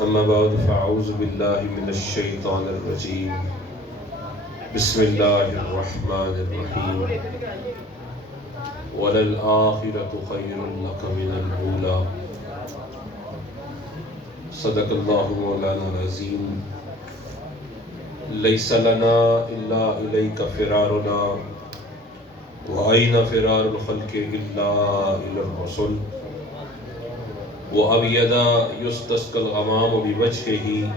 أما بعد فأعوذ بالله من الشيطان الرجيم بسم الله الرحمن الرحيم وللآخرة خير لك من الأولى صدق الله مولانا العظيم ليس لنا إلا إليك فرارنا وأين فرار الخلق إلا إلى الرسل وأبيض يستسقى الغمام بوجهه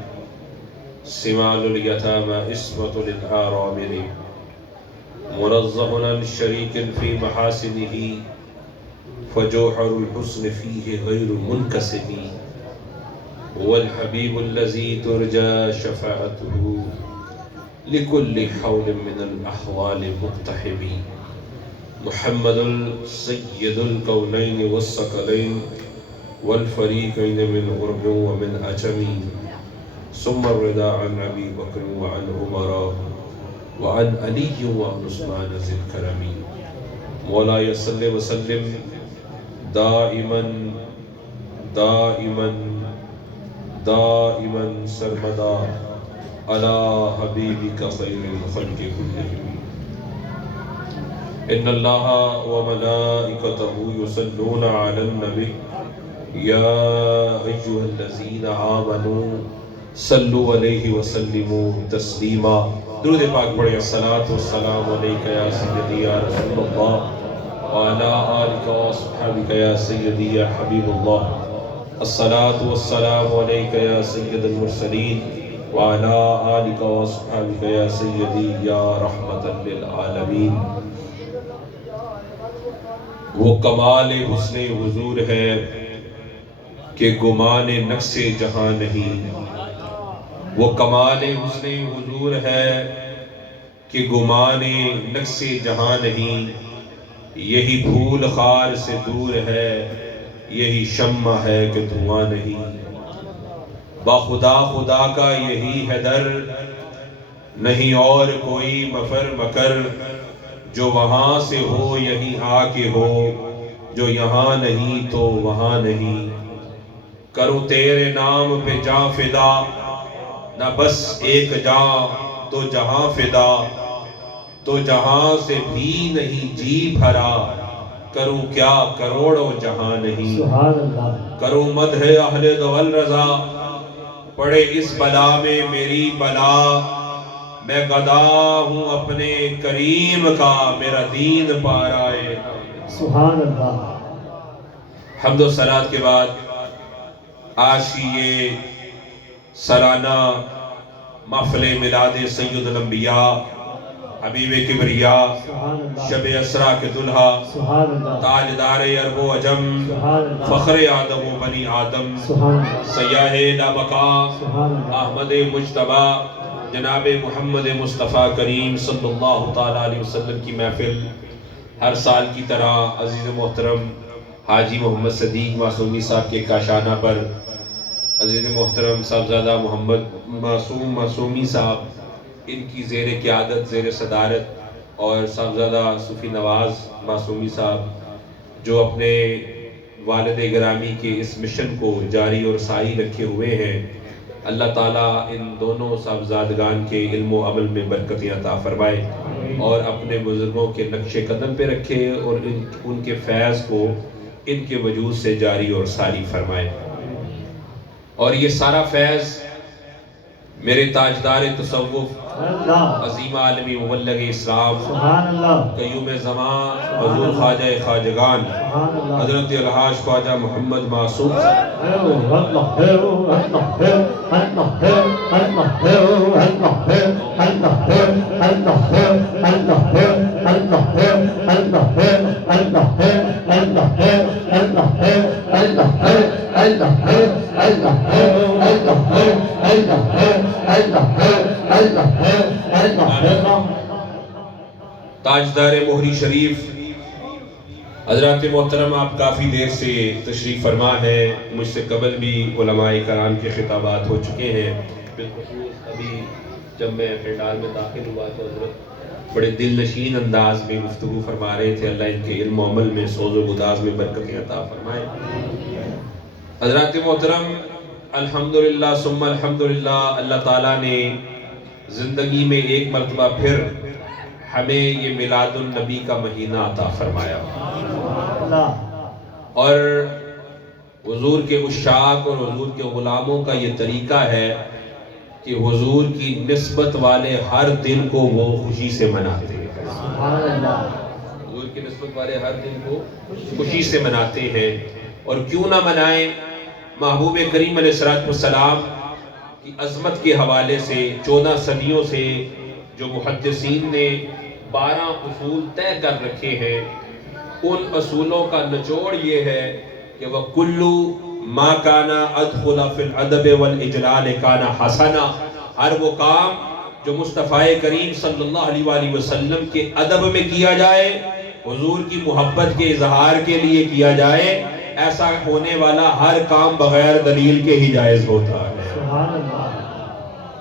سمال اليتامى اسمة للآرامل منزه عن شريك في محاسنه فجوهر الحسن فيه غير منكسب هو الحبيب الذي ترجى شفاعته لكل حول من الأحوال مقتحب محمد سيد الكونين والثقلين والفريقين من غرب ومن أجم ثم الرضا عن أبي بكر وعن عمر وعن علي وعن عثمان ذي الكرم مولاي صل وسلم دائما دائما دائما سرمدا على حبيبك خير الخلق كلهم إن الله وملائكته يصلون على النبي يا أيها الذين آمنوا صلوا عليه وسلموا تسليما درود پاک پڑھیں الصلاة والسلام عليك يا سيدي يا رسول الله وعلى آلك وصحبك يا سيدي يا حبيب الله الصلاة والسلام عليك يا سيد المرسلين وعلى آلك وصحبك يا سيدي يا رحمة للعالمين وہ کمال حسن حضور ہے کہ گمان نقص جہاں نہیں وہ کمال حسن حضور ہے کہ گمان نقص جہاں نہیں یہی پھول خار سے دور ہے یہی شمع ہے کہ دھواں نہیں با خدا خدا کا یہی ہے در نہیں اور کوئی مفر مکر جو وہاں سے ہو یہیں آ کے ہو جو یہاں نہیں تو وہاں نہیں کروں تیرے نام پہ جاں فدا نہ بس ایک جاں تو جہاں فدا تو جہاں سے بھی نہیں جی بھرا کروں کیا کروڑوں جہاں نہیں کروں مدح اہل دول رضا پڑے اس بلا میں میری بلا میں گدا ہوں اپنے کریم کا میرا دین پار آئے سبحان اللہ حمد و صلات کے بعد آج کی یہ سالانہ محفل میلاد سید الانبیاء حبیب کبریا شب اسرا کے دلہا تاجدار عرب و عجم فخر آدم و بنی آدم سیاہ لابقا احمد مجتبی جناب محمد مصطفیٰ کریم صلی اللہ تعالیٰ علیہ وسلم کی محفل ہر سال کی طرح عزیز محترم حاجی محمد صدیق معصومی صاحب کے کاشانہ پر عزیز محترم صاحبزادہ محمد معصوم معصومی صاحب ان کی زیر قیادت زیر صدارت اور صاحبزادہ صوفی نواز معصومی صاحب جو اپنے والد گرامی کے اس مشن کو جاری اور ساری رکھے ہوئے ہیں اللہ تعالیٰ ان دونوں صاحبزادگان کے علم و عمل میں برکت عطا فرمائے اور اپنے بزرگوں کے نقش قدم پہ رکھے اور ان کے فیض کو ان کے وجود سے جاری اور ساری فرمائے اور یہ سارا فیض میرے تاجدار تصوف عظیم عالمی مبلغ اسلام قیوم زمان حضور خواجہ خواجگان حضرت الحاج خواجہ محمد معصوم تاجدار مہری شریف حضرات محترم آپ کافی دیر سے تشریف فرما ہے مجھ سے قبل بھی علماء کرام کے خطابات ہو چکے ہیں بالخصوص ابھی جب میں پنڈال میں داخل ہوا تو حضرت بڑے دل نشین انداز میں گفتگو فرما رہے تھے اللہ ان کے علم و عمل میں سوز و گداز میں برکت عطا فرمائے حضرات محترم الحمدللہ ثم الحمدللہ اللہ تعالیٰ نے زندگی میں ایک مرتبہ پھر ہمیں یہ میلاد النبی کا مہینہ عطا فرمایا، اور حضور کے عشاق اور حضور کے غلاموں کا یہ طریقہ ہے کہ حضور کی نسبت والے ہر دن کو وہ خوشی سے مناتے ہیں۔ حضور کی نسبت والے ہر دن کو خوشی سے مناتے ہیں، اور کیوں نہ منائیں؟ محبوب کریم علیہ السلام کی عظمت کے حوالے سے 14 صدیوں سے جو محدثین نے 12 اصول طے کر رکھے ہیں، ان اصولوں کا نچوڑ یہ ہے کہ وَكُلُّ مَا كَانَ أَدْخُلَ فِي الْأَدَبِ وَالْإِجْلَالِ كَانَ حَسَنًا، ہر وہ کام جو مصطفیٰ کریم صلی اللہ علیہ وآلہ وسلم کے ادب میں کیا جائے، حضور کی محبت کے اظہار کے لیے کیا جائے، ایسا ہونے والا ہر کام بغیر دلیل کے ہی جائز ہوتا ہے۔ سبحان اللہ۔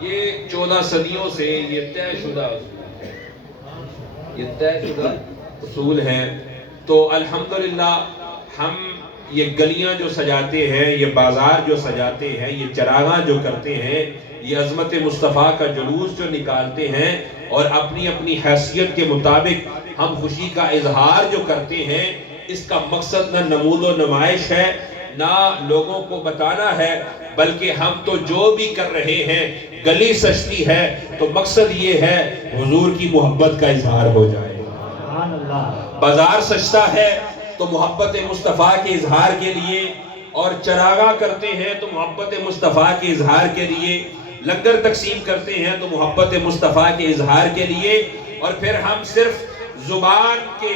یہ 14 صدیوں سے یہ طے شدہ اصول ہیں۔ تو الحمدللہ ہم یہ گلیاں جو سجاتے ہیں، یہ بازار جو سجاتے ہیں، یہ چراغاں جو کرتے ہیں، یہ عظمت مصطفیٰ کا جلوس جو نکالتے ہیں، اور اپنی اپنی حیثیت کے مطابق ہم خوشی کا اظہار جو کرتے ہیں، اس کا مقصد نہ نمود و نمائش ہے، نہ لوگوں کو بتانا ہے، بلکہ ہم تو جو بھی کر رہے ہیں، گلی سجتی ہے تو مقصد یہ ہے حضور کی محبت کا اظہار ہو جائے۔ سبحان اللہ۔ بازار سجتا ہے تو محبت مصطفیٰ کے اظہار کے لیے، اور چراغاں کرتے ہیں تو محبت مصطفیٰ کے اظہار کے لیے، لنگر تقسیم کرتے ہیں تو محبت مصطفیٰ کے اظہار کے لیے، اور پھر ہم صرف زبان کے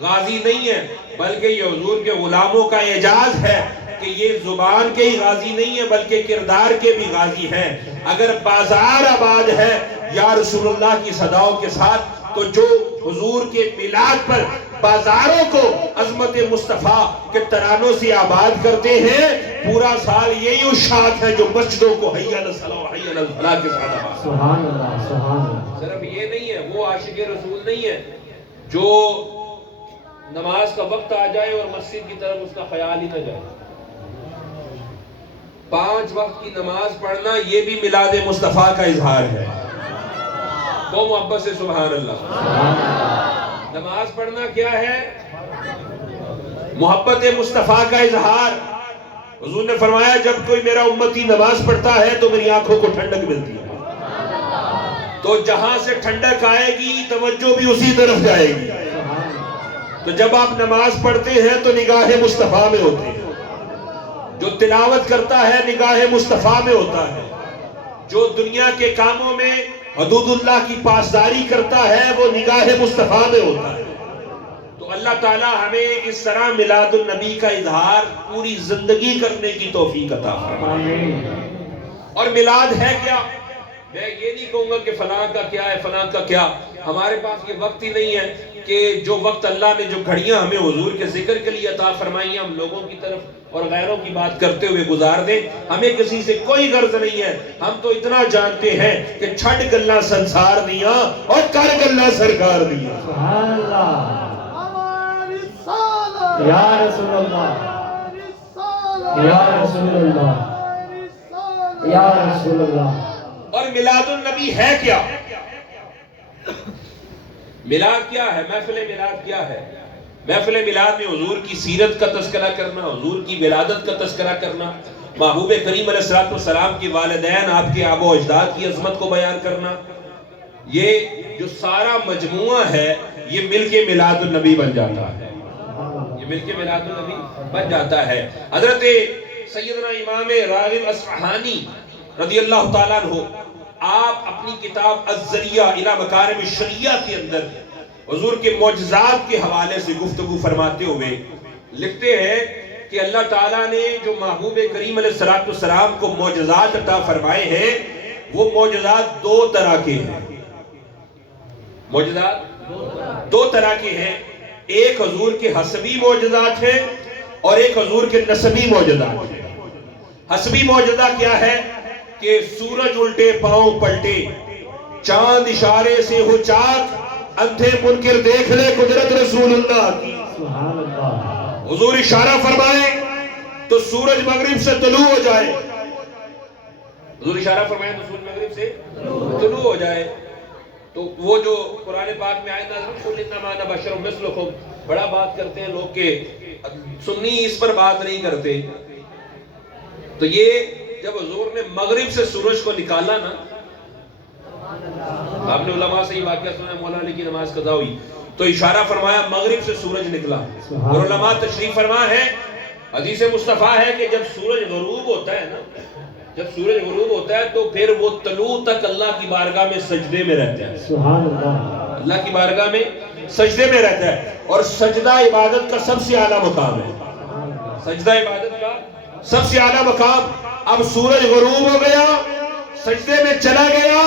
غازی نہیں ہیں، بلکہ یہ حضور کے غلاموں کا اعجاز ہے کہ یہ زبان کے ہی غازی نہیں ہے بلکہ کردار کے بھی غازی ہیں۔ اگر بازار آباد ہے یا رسول اللہ کی صداؤں کے ساتھ، تو جو حضور کے میلاد پر بازاروں کو عظمت مصطفیٰ کے ترانوں سے آباد کرتے ہیں، پورا سال یہی اشاعت ہے جو مسجدوں کو حی علی الصلاۃ و حی علی الفلاح کے ساتھ آباد۔ سبحان اللہ، سبحان اللہ۔ صرف یہ نہیں ہے، وہ عاشق رسول نہیں ہے جو نماز کا وقت آ جائے اور مسجد کی طرف اس کا خیال ہی نہ جائے۔ 5 وقت کی نماز پڑھنا یہ بھی میلاد مصطفیٰ کا اظہار ہے۔ وہ محبت سے سبحان اللہ۔ نماز پڑھنا کیا ہے؟ محبت مصطفیٰ کا اظہار۔ حضور نے فرمایا جب کوئی میرا امتی نماز پڑھتا ہے تو میری آنکھوں کو ٹھنڈک ملتی ہے، تو جہاں سے ٹھنڈک آئے گی توجہ بھی اسی طرف جائے گی۔ تو جب آپ نماز پڑھتے ہیں تو نگاہ مصطفیٰ میں ہوتے ہیں، جو تلاوت کرتا ہے نگاہ مصطفیٰ میں ہوتا ہے، جو دنیا کے کاموں میں حدود اللہ کی پاسداری کرتا ہے وہ نگاہ مصطفیٰ میں ہوتا ہے۔ تو اللہ تعالیٰ ہمیں اس طرح میلاد النبی کا اظہار پوری زندگی کرنے کی توفیق عطا فرمائے۔ اور میلاد ہے کیا؟ میں یہ نہیں کہوں گا کہ فلاں کا کیا ہے، فلاں کا کیا، ہمارے پاس یہ وقت ہی نہیں ہے کہ جو وقت اللہ نے جو گھڑیاں ہمیں حضور کے ذکر کے لیے عطا فرمائی ہم لوگوں کی طرف اور غیروں کی بات کرتے ہوئے گزار دیں۔ ہمیں کسی سے کوئی غرض نہیں ہے، ہم تو اتنا جانتے ہیں کہ چھڑ گلہ سنسار دیا اور کر گلہ سرکار دیا۔ سبحان اللہ۔ یا رسول اللہ، یا رسول اللہ، یا رسول اللہ۔ اور میلاد النبی ہے کیا؟ میلاد کیا ہے؟ محفل میلاد کیا ہے؟ محفل میلاد میں حضور کی سیرت کا تذکرہ کرنا، حضور کی ولادت کا تذکرہ کرنا، محبوب کریم علیہ السلام کے والدین، آپ کے آبا و اجداد کی عظمت کو بیان کرنا، یہ جو سارا مجموعہ ہے یہ مل کے میلاد النبی بن جاتا ہے، یہ مل کے میلاد النبی بن جاتا ہے۔ حضرت سیدنا امام راغب اصفہانی رضی اللہ تعالیٰ عنہ، آپ اپنی کتاب الذریعہ الی مکارم الشریعہ کے اندر حضور کے معجزات کے حوالے سے گفتگو فرماتے ہوئے لکھتے ہیں کہ اللہ تعالیٰ نے جو محبوب کریم علیہ السلام کو معجزات عطا فرمائے ہیں، وہ معجزات 2 طرح کے ہیں۔ معجزات 2 طرح کے ہیں، ایک حضور کے حسبی معجزات ہیں اور ایک حضور کے نسبی معجزات ہیں۔ حسبی معجزہ کیا ہے؟ کہ سورج الٹے پاؤں پلٹے، چاند اشارے سے ہو چاک، اندھے منکر دیکھ لے قدرت رسول اللہ کی۔ سبحان اللہ۔ حضور اشارہ فرمائے تو سورج مغرب سے طلوع ہو جائے، حضور اشارہ فرمایا تو سورج مغرب سے طلوع ہو جائے. تو وہ جو قرآن پاک میں آیت نازل قل انما انا بشر مثلکم، بڑا بات کرتے ہیں لوگ کہ سنی اس پر بات نہیں کرتے. تو یہ جب حضور نے مغرب سے سورج کو نکالا نا، آپ نے علماء سے یہ واقعہ سنا، مولا علی کی نماز قضا ہوئی تو اشارہ فرمایا مغرب سے سورج نکلا. اور علماء تشریف فرما ہے، حدیث مصطفیٰ ہے کہ جب سورج غروب ہوتا ہے نا، جب سورج غروب ہوتا ہے تو پھر وہ طلوع تک اللہ کی بارگاہ میں سجدے میں رہتا ہے. سبحان اللہ. اللہ کی بارگاہ میں سجدے میں رہتا ہے. اور سجدہ عبادت کا سب سے اعلیٰ مقام ہے. سجدہ عبادت کا سب سے اعلیٰ مقام. اب سورج غروب ہو گیا، سجدے میں چلا گیا،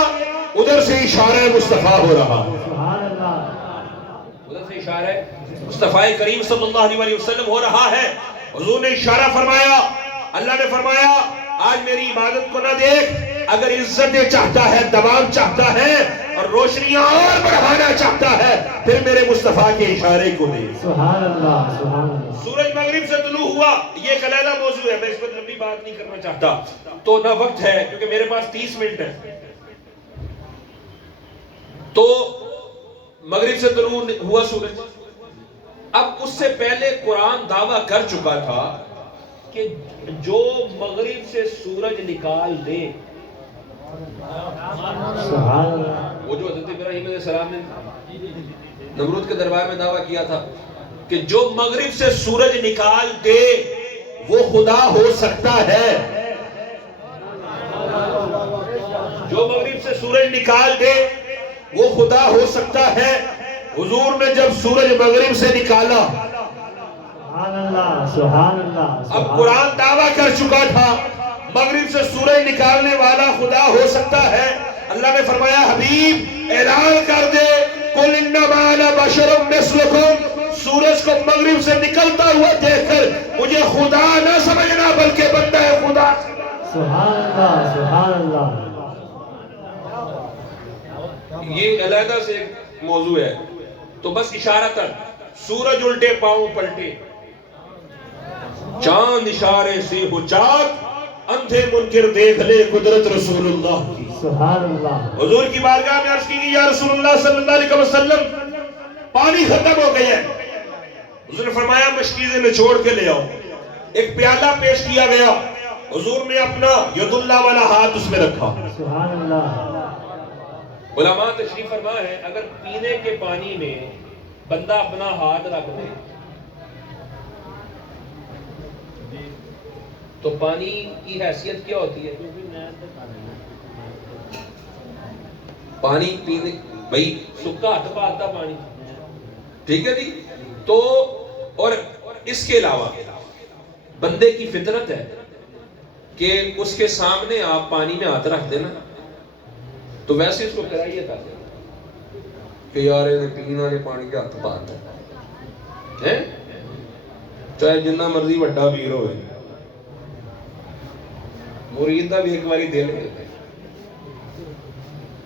ادھر سے اشارہ مصطفیٰ ہو رہا. سبحان اللہ. ادھر سے اشارہ مصطفیٰ کریم صلی اللہ علیہ وسلم ہو رہا ہے. حضور نے اشارہ فرمایا، اللہ نے فرمایا آج میری عبادت کو نہ دیکھ، اگر عزتیں چاہتا ہے، دوام چاہتا ہے اور روشنیاں اور بڑھانا چاہتا ہے، پھر میرے مصطفیٰ کے اشارے کو دیکھ. سبحان اللہ. سبحان اللہ. سورج مغرب سے طلوع ہوا، یہ ایک علیحدہ موضوع ہے، میں اس پر لمبی بات نہیں کرنا چاہتا تو نہ وقت ہے کیونکہ میرے پاس 30 منٹ ہے. تو مغرب سے طلوع ہوا سورج. اب اس سے پہلے قرآن دعویٰ کر چکا تھا کہ جو مغرب سے سورج نکال دے، سبحان اللہ. وہ جو حضرت ابراہیم علیہ السلام نے نمرود کے دربار میں دعویٰ کیا تھا کہ جو مغرب سے سورج نکال دے وہ خدا ہو سکتا ہے. جو مغرب سے سورج نکال دے وہ خدا ہو سکتا ہے. حضور نے جب سورج مغرب سے نکالا، سبحان اللہ. سبحان اللہ. اب قرآن دعویٰ کر چکا تھا مغرب سے سورج نکالنے والا خدا ہو سکتا ہے. اللہ نے فرمایا حبیب اعلان کر دے قل انما انا بشر مثلکم، سورج کو مغرب سے نکلتا ہوا دیکھ کر مجھے خدا نہ سمجھنا بلکہ بندہ ہے خدا. سبحان اللہ. سبحان اللہ. یہ علیحدہ سے ایک موضوع ہے. تو بس اشارتاً سورج الٹے پاؤں پلٹے، چاند اشارے سے ہو چاک، اندھے منکر دیکھ لے قدرت رسول اللہ کی. سبحان اللہ. حضور کی بارگاہ میں عرض کی گئی یا رسول اللہ صلی اللہ علیہ وسلم پانی ختم ہو گیا ہے. حضور نے فرمایا مشکیزیں نچوڑ کے لے آؤ. ایک پیالہ پیش کیا گیا، حضور نے اپنا ید اللہ والا ہاتھ اس میں رکھا. سبحان اللہ. علماء تشریف فرما ہے اگر پینے کے پانی میں بندہ اپنا ہاتھ رکھ دے تو پانی کی حیثیت کیا ہوتی ہے؟ پانی پینے بھائی سکا ہاتھ پاتا پانی، ٹھیک ہے جی. تو اور اس کے علاوہ بندے کی فطرت ہے کہ اس کے سامنے آپ پانی میں ہاتھ رکھ دینا تو ویسے اس کو کراہیت آتی ہے کہ یار یہ پینے والے پانی کے ہاتھ پاتا ہے، چاہے جنہ مرضی وڈا پیر ہوئے، مرید دا بھی ایک باری دل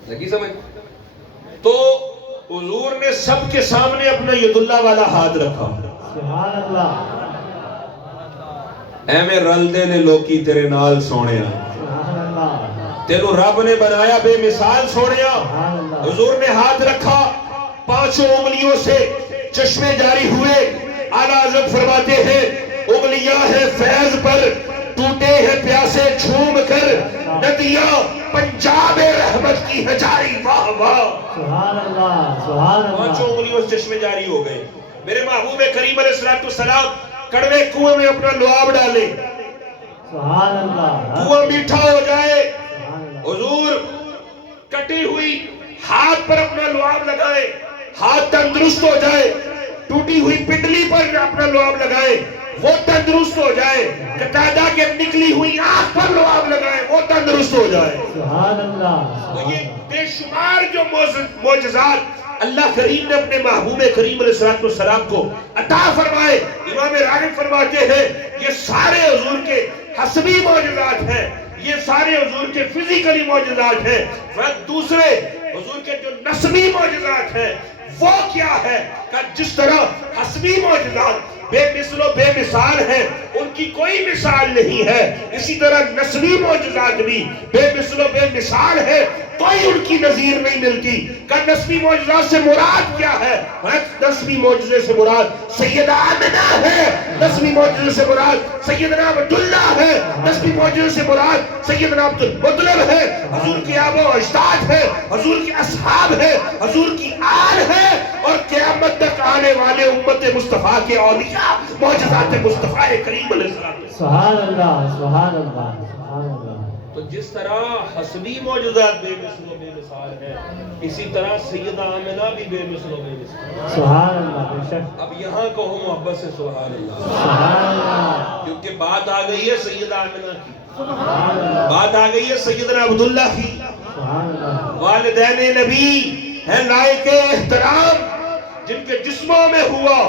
لگی سمجھ. تو حضور نے سب کے سامنے اپنا ید اللہ والا ہاتھ رکھا. سبحان اللہ. ایویں رل دے نے لوکی تیرے نال سونیا، سبحان اللہ. تینوں رب نے بنایا بے مثال سونیا. سبحان اللہ. حضور نے ہاتھ رکھا، 5 انگلیوں سے چشمے جاری ہوئے. اعلیٰ حضرت فرماتے ہیں انگلیاں ہیں فیض پر، ٹوٹے ہیں پیاسے جھوم کر، ندیاں پنجاب رحمت کی ہے جاری. واہ واہ. سبحان اللہ. سبحان اللہ. 5 انگلیوں سے چشمے جاری ہو گئے. میرے محبوب کریم علیہ السلام کڑوے کنویں میں اپنا لعاب ڈالے، سبحان اللہ. کنواں میٹھا ہو جائے. سبحان اللہ. حضور کٹی ہوئی ہاتھ پر اپنا لعاب لگائے، ہاتھ تندرست ہو جائے. ٹوٹی ہوئی پنڈلی پر اپنا لعاب لگائے، وہ تندرست ہو جائے. قطادہ کے نکلی ہوئی آنکھ پر لعاب لگائے، وہ تندرست ہو جائے. سبحان اللہ. تو یہ بے شمار جو معجزات اللہ کریم نے اپنے محبوب کریم علیہ السلام کو عطا فرمائے. امام راغب فرماتے ہیں یہ سارے حضور کے حسبی معجزات ہیں، یہ سارے حضور کے فزیکلی معجزات ہیں. دوسرے حضور کے جو نسبی معجزات ہیں وہ کیا ہے کہ جس طرح حسبی معجزات بے مثل و بے مثال ہیں، ان کی کوئی مثال نہیں ہے. اسی طرح نسبی معجزات بھی بے مثل و بے مثال ہے، کوئی ان کی نظیر نہیں ملتی. کہ نسبی معجزات سے مراد کیا ہے؟ نسبی معجزے سے مراد سیدہ آمنہ ہے، نسبی معجزے سے مراد سیدنا عبداللہ ہے، نسبی معجزے سے مراد سیدنا عبد المطلب ہے، حضور کی آبا و اجداد ہے، حضور کے اصحاب ہے، حضور کی آل ہے، اور قیامت تک آنے والے امت مصطفیٰ کے اولیاء معجزات مصطفیٰ کریم علیہ السلام. سبحان اللہ سبحان اللہ سبحان اللہ. تو جس طرح حسبی معجزات بے مثل و بے مثال ہے، اسی طرح سیدہ آمنہ بھی بے مثل و بے مثال. سبحان اللہ. بے شک. اب یہاں کہو محبت سے سبحان اللہ، سبحان اللہ. کیونکہ بات آ گئی ہے سیدہ آمنہ کی، سبحان اللہ. بات آ گئی ہے سیدنا عبداللہ کی. سبحان اللہ. والدین نبی ہیں لائق احترام، جن کے جسموں میں ہوا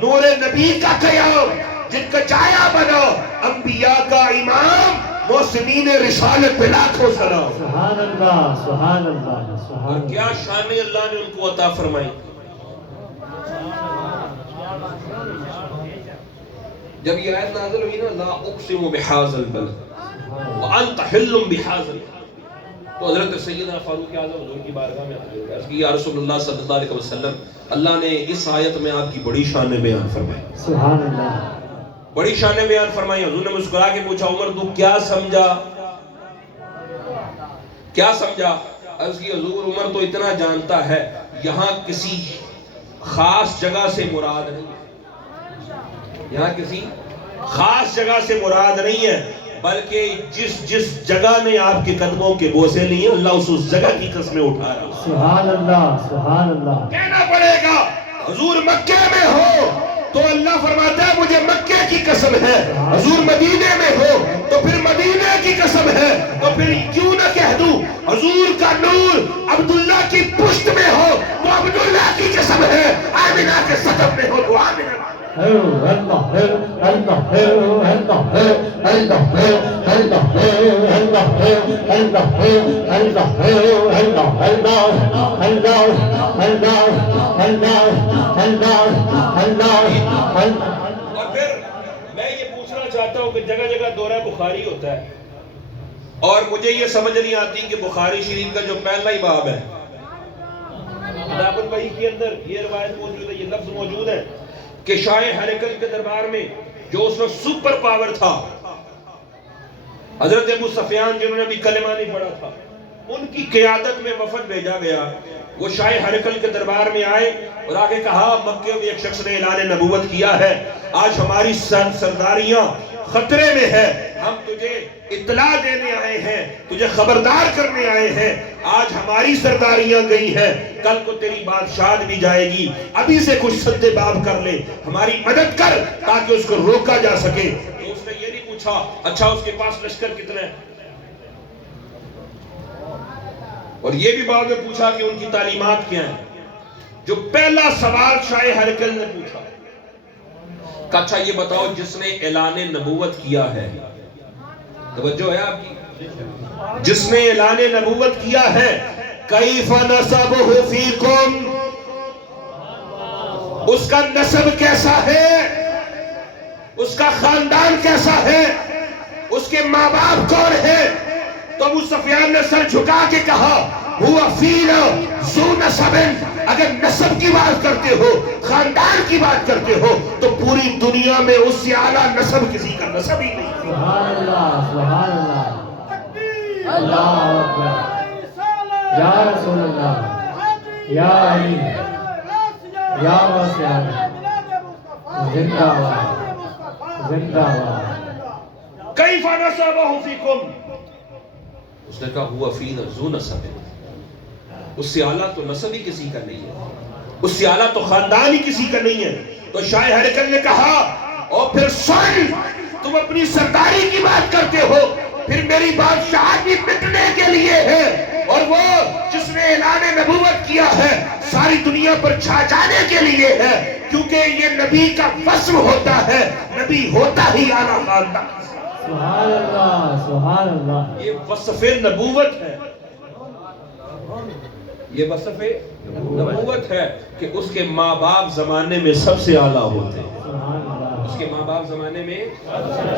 نور نبی کا قیام، جن کا چایا بنا انبیاء کا امام، موسمین رسالت پہ لاکھوں سلام. سبحان اللہ سبحان اللہ سبحان اور اللہ. کیا شان اللہ نے ان کو عطا فرمائی. جب یہ آیت نازل ہوئی نا، لا اقسم بہذا البلد وانت حل بہذا البلد، تو حضرت سیدنا فاروق اعظم حضور کی بارگاہ میں حاضر ہو گئے. عرض کی یا رسول اللہ صلی اللہ علیہ وسلم، اللہ نے اس آیت میں آپ کی بڑی شان بیان فرمائی، سبحان اللہ. بڑی شان بیان فرمائی. حضور نے مسکرا کے پوچھا عمر تو کیا سمجھا، کیا سمجھا؟ عرض کی حضور عمر تو اتنا جانتا ہے یہاں کسی خاص جگہ سے مراد نہیں ہے، یہاں کسی خاص جگہ سے مراد نہیں ہے، بلکہ جس جگہ نے آپ کے قدموں کے بوسے لیے اللہ اس جگہ کی قسمیں اٹھا رہا ہے. سبحان اللہ سبحان اللہ. کہنا پڑے گا حضور مکے میں ہو تو اللہ فرماتا ہے مجھے مکے کی قسم ہے، حضور مدینے میں ہو تو پھر مدینے کی قسم ہے. تو پھر کیوں نہ کہہ دوں حضور کا نور عبداللہ کی پشت میں ہو تو عبداللہ کی قسم ہے، آمنہ کے صدف میں ہو تو آمنہ. اور پھر میں یہ پوچھنا چاہتا ہوں کہ جگہ جگہ دورہ بخاری ہوتا ہے، اور مجھے یہ سمجھ نہیں آتی کہ بخاری شریف کا جو پہلا ہی باب ہے، کتاب الوحی کے اندر یہ روایت موجود ہے، یہ لفظ موجود ہے کہ شاہ ہرقل کے دربار میں جو اس وقت سپر پاور تھا، حضرت ابو سفیان جنہوں نے ابھی کلمہ نہیں پڑھا تھا، ان کی قیادت میں وفد بھیجا گیا. وہ شاہ ہرقل کے دربار میں آئے اور آگے کہا مکے میں ایک شخص نے اعلان نبوت کیا ہے، آج ہماری سرداریاں خطرے میں ہے، ہم تجھے اطلاع دینے آئے ہیں، تجھے خبردار کرنے آئے ہیں، آج ہماری سرداریاں گئی ہیں، کل کو تیری بادشاہت بھی جائے گی، ابھی سے کچھ سدے باب کر لے، ہماری مدد کر تاکہ اس کو روکا جا سکے. تو اس نے یہ نہیں پوچھا اچھا اس کے پاس لشکر کتنے ہیں، اور یہ بھی بعد میں پوچھا کہ ان کی تعلیمات کیا ہیں. جو پہلا سوال شاہ ہرقل نے پوچھا کہ اچھا یہ بتاؤ جس نے اعلان نبوت کیا ہے، توجہ ہے آپ کی، جس نے اعلان نبوت کیا ہے، کیف نسبہ فیکم، اس کا نسب کیسا ہے، اس کا خاندان کیسا ہے، اس کے ماں باپ کون ہے. تو ابو سفیان نے سر جھکا کے کہا ہوا فینا ذو نسب، اگر نسب کی بات کرتے ہو، خاندان کی بات کرتے ہو تو پوری دنیا میں اس سے اعلیٰ نسب کسی کا نسب ہی نہیں. سبحان اللہ سبحان اللہ. اللہ اکبر. یا رسول اللہ، یا علی، یا واسع، زندہ باد زندہ باد. کیف نسبہ فیکم، اس نے کہا ہوا فینا ذو نسب، اس سے اعلیٰ تو نسب ہی کسی کا نہیں ہے، اس سے اعلیٰ تو خاندان ہی کسی کا نہیں ہے. تو شاہ ہرقل نے کہا اور پھر سن، تم اپنی سرداری کی بات کرتے ہو، پھر میری بادشاہت بھی مٹنے کے لیے ہے، اور وہ جس نے اعلان نبوت کیا ہے ساری دنیا پر چھا جانے کے لیے ہے، کیونکہ یہ نبی کا وصف ہوتا ہے، نبی ہوتا ہی اعلیٰ خاندان. سبحان اللہ سبحان اللہ. یہ وصف نبوت ہے، یہ وصف نبوت ہے کہ اس کے ماں باپ زمانے میں سب سے اعلیٰ ہوتے ہیں. سبحان اللہ اس کے ماں باپ زمانے میں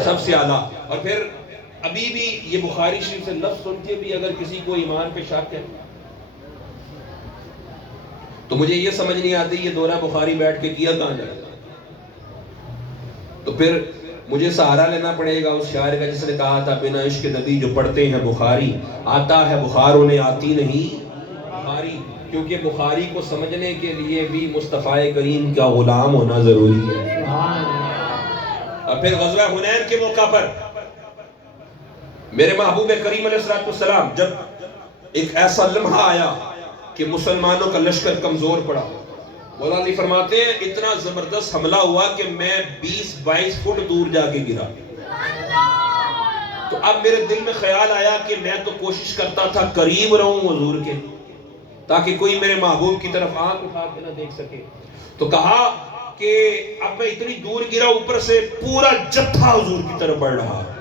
سب سے اعلیٰ. اور پھر ابھی بھی یہ بخاری شریف سے لفظ سن کے بھی اگر کسی کو ایمان پہ شک ہے تو مجھے یہ سمجھ نہیں آتی یہ دورہ بخاری بیٹھ کے کیا کہاں جائے گا. تو پھر مجھے سہارا لینا پڑے گا اس شاعر کا جس نے کہا تھا بنا عشق نبی جو پڑھتے ہیں بخاری آتا ہے بخار انہیں آتی نہیں بخاری. کیونکہ بخاری کو سمجھنے کے لیے بھی مصطفیٰ کریم کا غلام ہونا ضروری ہے. اور پھر غزوہ حنین کے موقع پر میرے محبوب کریم علیہ السلام جب ایک ایسا لمحہ آیا کہ مسلمانوں کا لشکر کمزور پڑا, مولا علی فرماتے ہیں اتنا زبردست حملہ ہوا کہ میں 20-22 فٹ دور جا کے گرا. تو اب میرے دل میں خیال آیا کہ میں تو کوشش کرتا تھا قریب رہوں حضور کے تاکہ کوئی میرے محبوب کی طرف آنکھ اٹھا کے نہ دیکھ سکے. تو کہا کہ اب میں اتنی دور گرا, اوپر سے پورا جتھا حضور کی طرف بڑھ رہا ہے,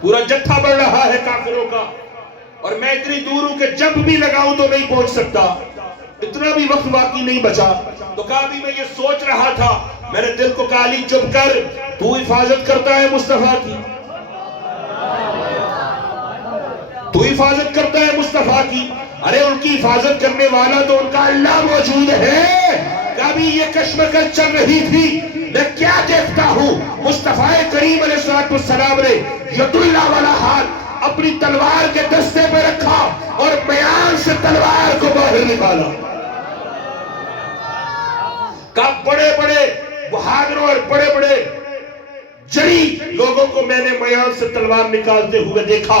پورا جتھا بڑھ رہا ہے کافروں کا, اور میں اتنی دور ہوں کہ جب بھی لگاؤں تو نہیں پہنچ سکتا, اتنا بھی وقت باقی نہیں بچا. تو کہا بھی میں یہ سوچ رہا تھا, میں نے دل کو کہا علی چپ کر, تو حفاظت کرتا ہے مصطفیٰ کی, تو حفاظت کرتا ہے مصطفیٰ کی. ارے ان کی حفاظت کرنے والا تو ان کا اللہ موجود ہے. کبھی یہ کشمکش چل رہی تھی, میں کیا دیکھتا ہوں مصطفیٰ کریم علیہ السلام نے ید اللہ والا ہاتھ اپنی تلوار کے دستے پہ رکھا اور میان سے تلوار کو باہر نکالا. کہ بڑے بڑے بہادروں اور بڑے بڑے جری لوگوں کو میں نے میان سے تلوار نکالتے ہوئے دیکھا,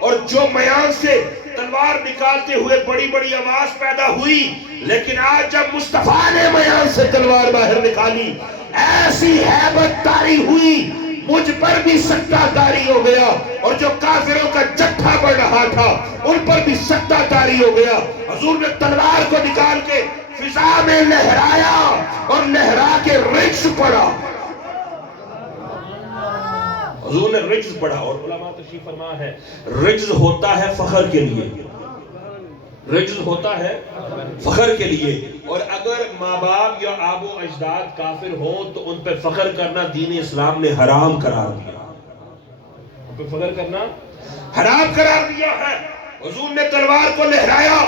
اور جو میان سے تلوار نکالتے ہوئے بڑی بڑی آواز پیدا ہوئی, لیکن آج جب مصطفیٰ نے میان سے تلوار باہر نکالی ایسی ہیبت طاری ہوئی, مجھ پر بھی سکتہ طاری ہو گیا, اور جو کافروں کا جتھا بڑھ رہا تھا ان پر بھی سکتہ طاری ہو گیا. حضور نے تلوار کو نکال کے فضا میں لہرایا اور لہرا کے رجز پڑا. حضور نے رجز پڑھا, اور علماء تشریف فرما ہے رجز ہوتا ہے فخر کے لیے, رجز ہوتا ہے فخر کے لیے. اور اگر ماں باپ یا آب و اجداد کافر ہو تو ان پہ فخر کرنا دین اسلام نے حرام قرار دیا, ان پہ فخر کرنا حرام قرار دیا ہے. حضور نے تلوار کو لہرایا,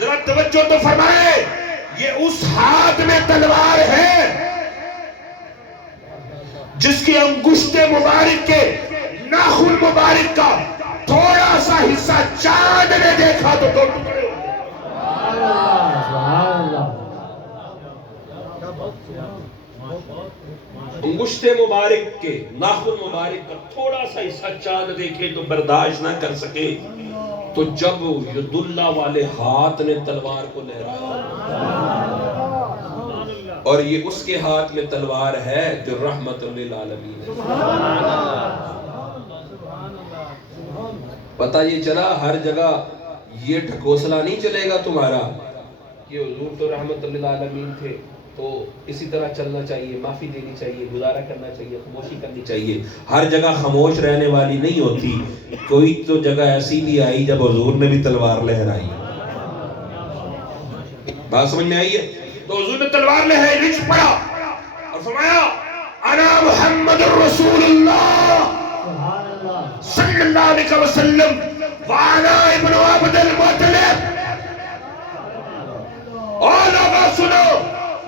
ذرا توجہ تو فرمائے, یہ اس ہاتھ میں تلوار ہے جس کی انگشت مبارک کے ناخن مبارک کا تھوڑا سا حصہ چاند نے دیکھا تو دو ٹکڑے ہو گئے. انگشت مبارک کے ناخن مبارک کا تھوڑا سا حصہ چاند دیکھے تو برداشت نہ کر سکے, تو جب ید اللہ والے ہاتھ نے تلوار کو لہرایا, اور یہ اس کے ہاتھ میں تلوار ہے جو رحمت للعالمین ہے. پتہ یہ چلا ہر جگہ یہ ٹھکوسلا نہیں چلے گا تمہارا کہ حضور تو رحمت للعالمین تھے تو اسی طرح چلنا چاہیے, معافی دینی چاہیے, گزارا کرنا چاہیے, خاموشی کرنی چاہیے. ہر جگہ خاموش رہنے والی نہیں ہوتی, کوئی تو جگہ ایسی بھی آئی جب حضور نے بھی تلوار لہرائی. بات سمجھ میں آئی ہے؟ تو حضور نے تلوار لہرائی, رجز پڑا اور فرمایا انا محمد الرسول اللہ صلی اللہ علیہ وسلم وانا ابن عبد المطلب. اور لوگوں سنو,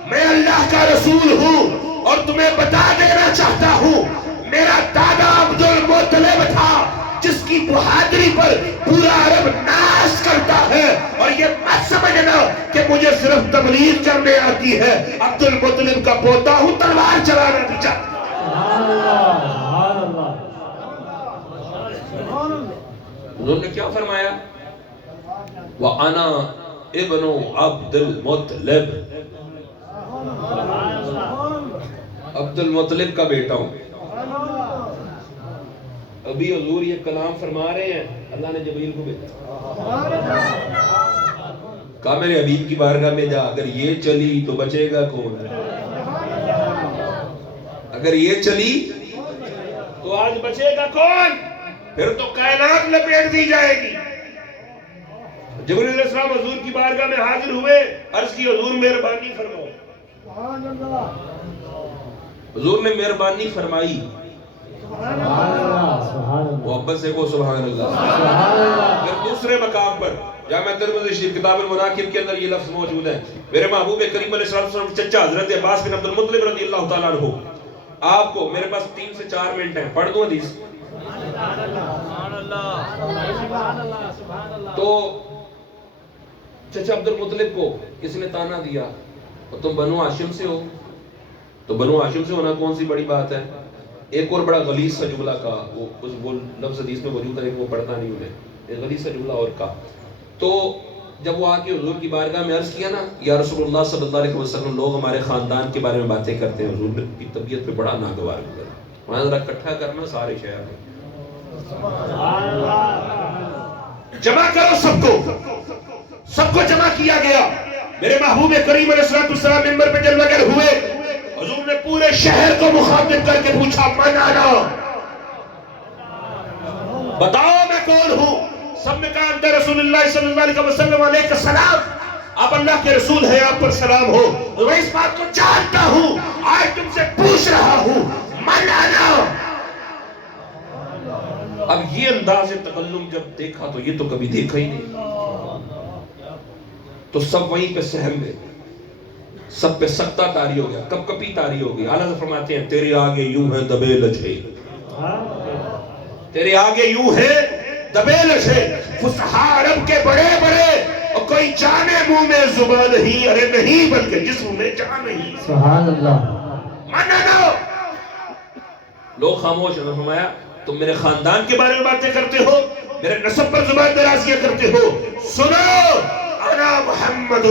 میں اللہ کا رسول ہوں اور تمہیں بتا دینا چاہتا ہوں میرا دادا عبد المطلب تھا جس کی بہادری پر پورا عرب ناز کرتا ہے. اور یہ مت سمجھنا کہ مجھے صرف تبلیغ کرنے آتی ہے, عبد المطلب کا پوتا ہوں, تلوار چلانا بھی چاہتا. انہوں نے کیا فرمایا؟ وَأَنَا ابن عبد المطلب, عبد المطلب کا بیٹا ہوں. ابھی حضور یہ کلام فرما رہے ہیں, اللہ نے جبریل کو بھیجا, کہا میرے حبیب کی بارگاہ میں جا, اگر یہ چلی تو بچے گا کون؟ اگر یہ چلی تو آج بچے گا کون؟ پھر تو کائنات لپیٹ دی جائے گی. جبریل علیہ السلام حضور کی بارگاہ میں حاضر ہوئے, عرض کی حضور مہربانی فرماؤ. حضور نے مہربانی فرمائی. سبحان اللہ سبحان اللہ محبت سے کو سبحان اللہ. سبحان اللہ پھر دوسرے مقام پر جامع ترمذی شریف کتاب المناقب کے اندر یہ لفظ موجود ہے. میرے محبوب کریم علیہ السلام چچا حضرت عباس بن عبد المطلب رضی اللہ تعالیٰ عنہ. آپ کو میرے پاس 3 سے 4 منٹ ہیں, پڑھ دوں حدیث. تو چچا عبد المطلب کو کس نے تانا دیا, تم بنو ہاشم سے ہو. تو بنو ہاشم سے ہونا کون سی بڑی بات ہے. ایک اور بڑا غلیظ سا جملہ کا, وہ لفظ حدیث میں موجود ہے لیکن وہ پڑھتا نہیں ہوں میں, ایک غلیظ سا جملہ اور کا. تو جب وہ آ کے حضور کی بارگاہ میں عرض کیا نا, یا رسول اللہ صلی اللہ علیہ وسلم, لوگ ہمارے خاندان کے بارے میں باتیں کرتے ہیں, حضور کی طبیعت پہ بڑا ناگوار گزرا. وہاں ذرا اکٹھا کرنا سارے شہر میں, جمع کرو سب کو جمع کیا گیا. میرے محبوب کریم علیہ السلام منبر پہ جلوہ گر ہوئے. حضور نے پورے شہر کو مخاطب کر کے پوچھا, من انا, بتاؤ میں کون ہوں. سب نے کہا انت رسول اللہ صلی اللہ علیہ وسلم, علیہ السلام, آپ اللہ کے رسول ہیں, آپ پر سلام ہو. میں اس بات کو جانتا ہوں, آج تم سے پوچھ رہا ہوں, من انا. اب یہ انداز تکلم جب دیکھا تو یہ تو کبھی دیکھا ہی نہیں. تو سب وہیں پہ سہم گئے, سب پہ سکتہ تاری ہو گیا, کپ کپی تاری ہو گئی. اعلیٰ فرماتے ہیں تیرے آگے یوں ہے دبے لچھے, تیرے آگے یوں ہے دبے لچھے. فصحاء عرب کے بڑے بڑے, اور کوئی جانے منہ میں زبان نہیں, ارے نہیں بلکہ جسم میں جان نہیں. سبحان اللہ. مننا. لوگ خاموش ہیں. فرمایا تم میرے خاندان کے بارے میں باتیں کرتے ہو, میرے نسب پر زبان درازیاں کرتے ہو. سنو, انا محمد,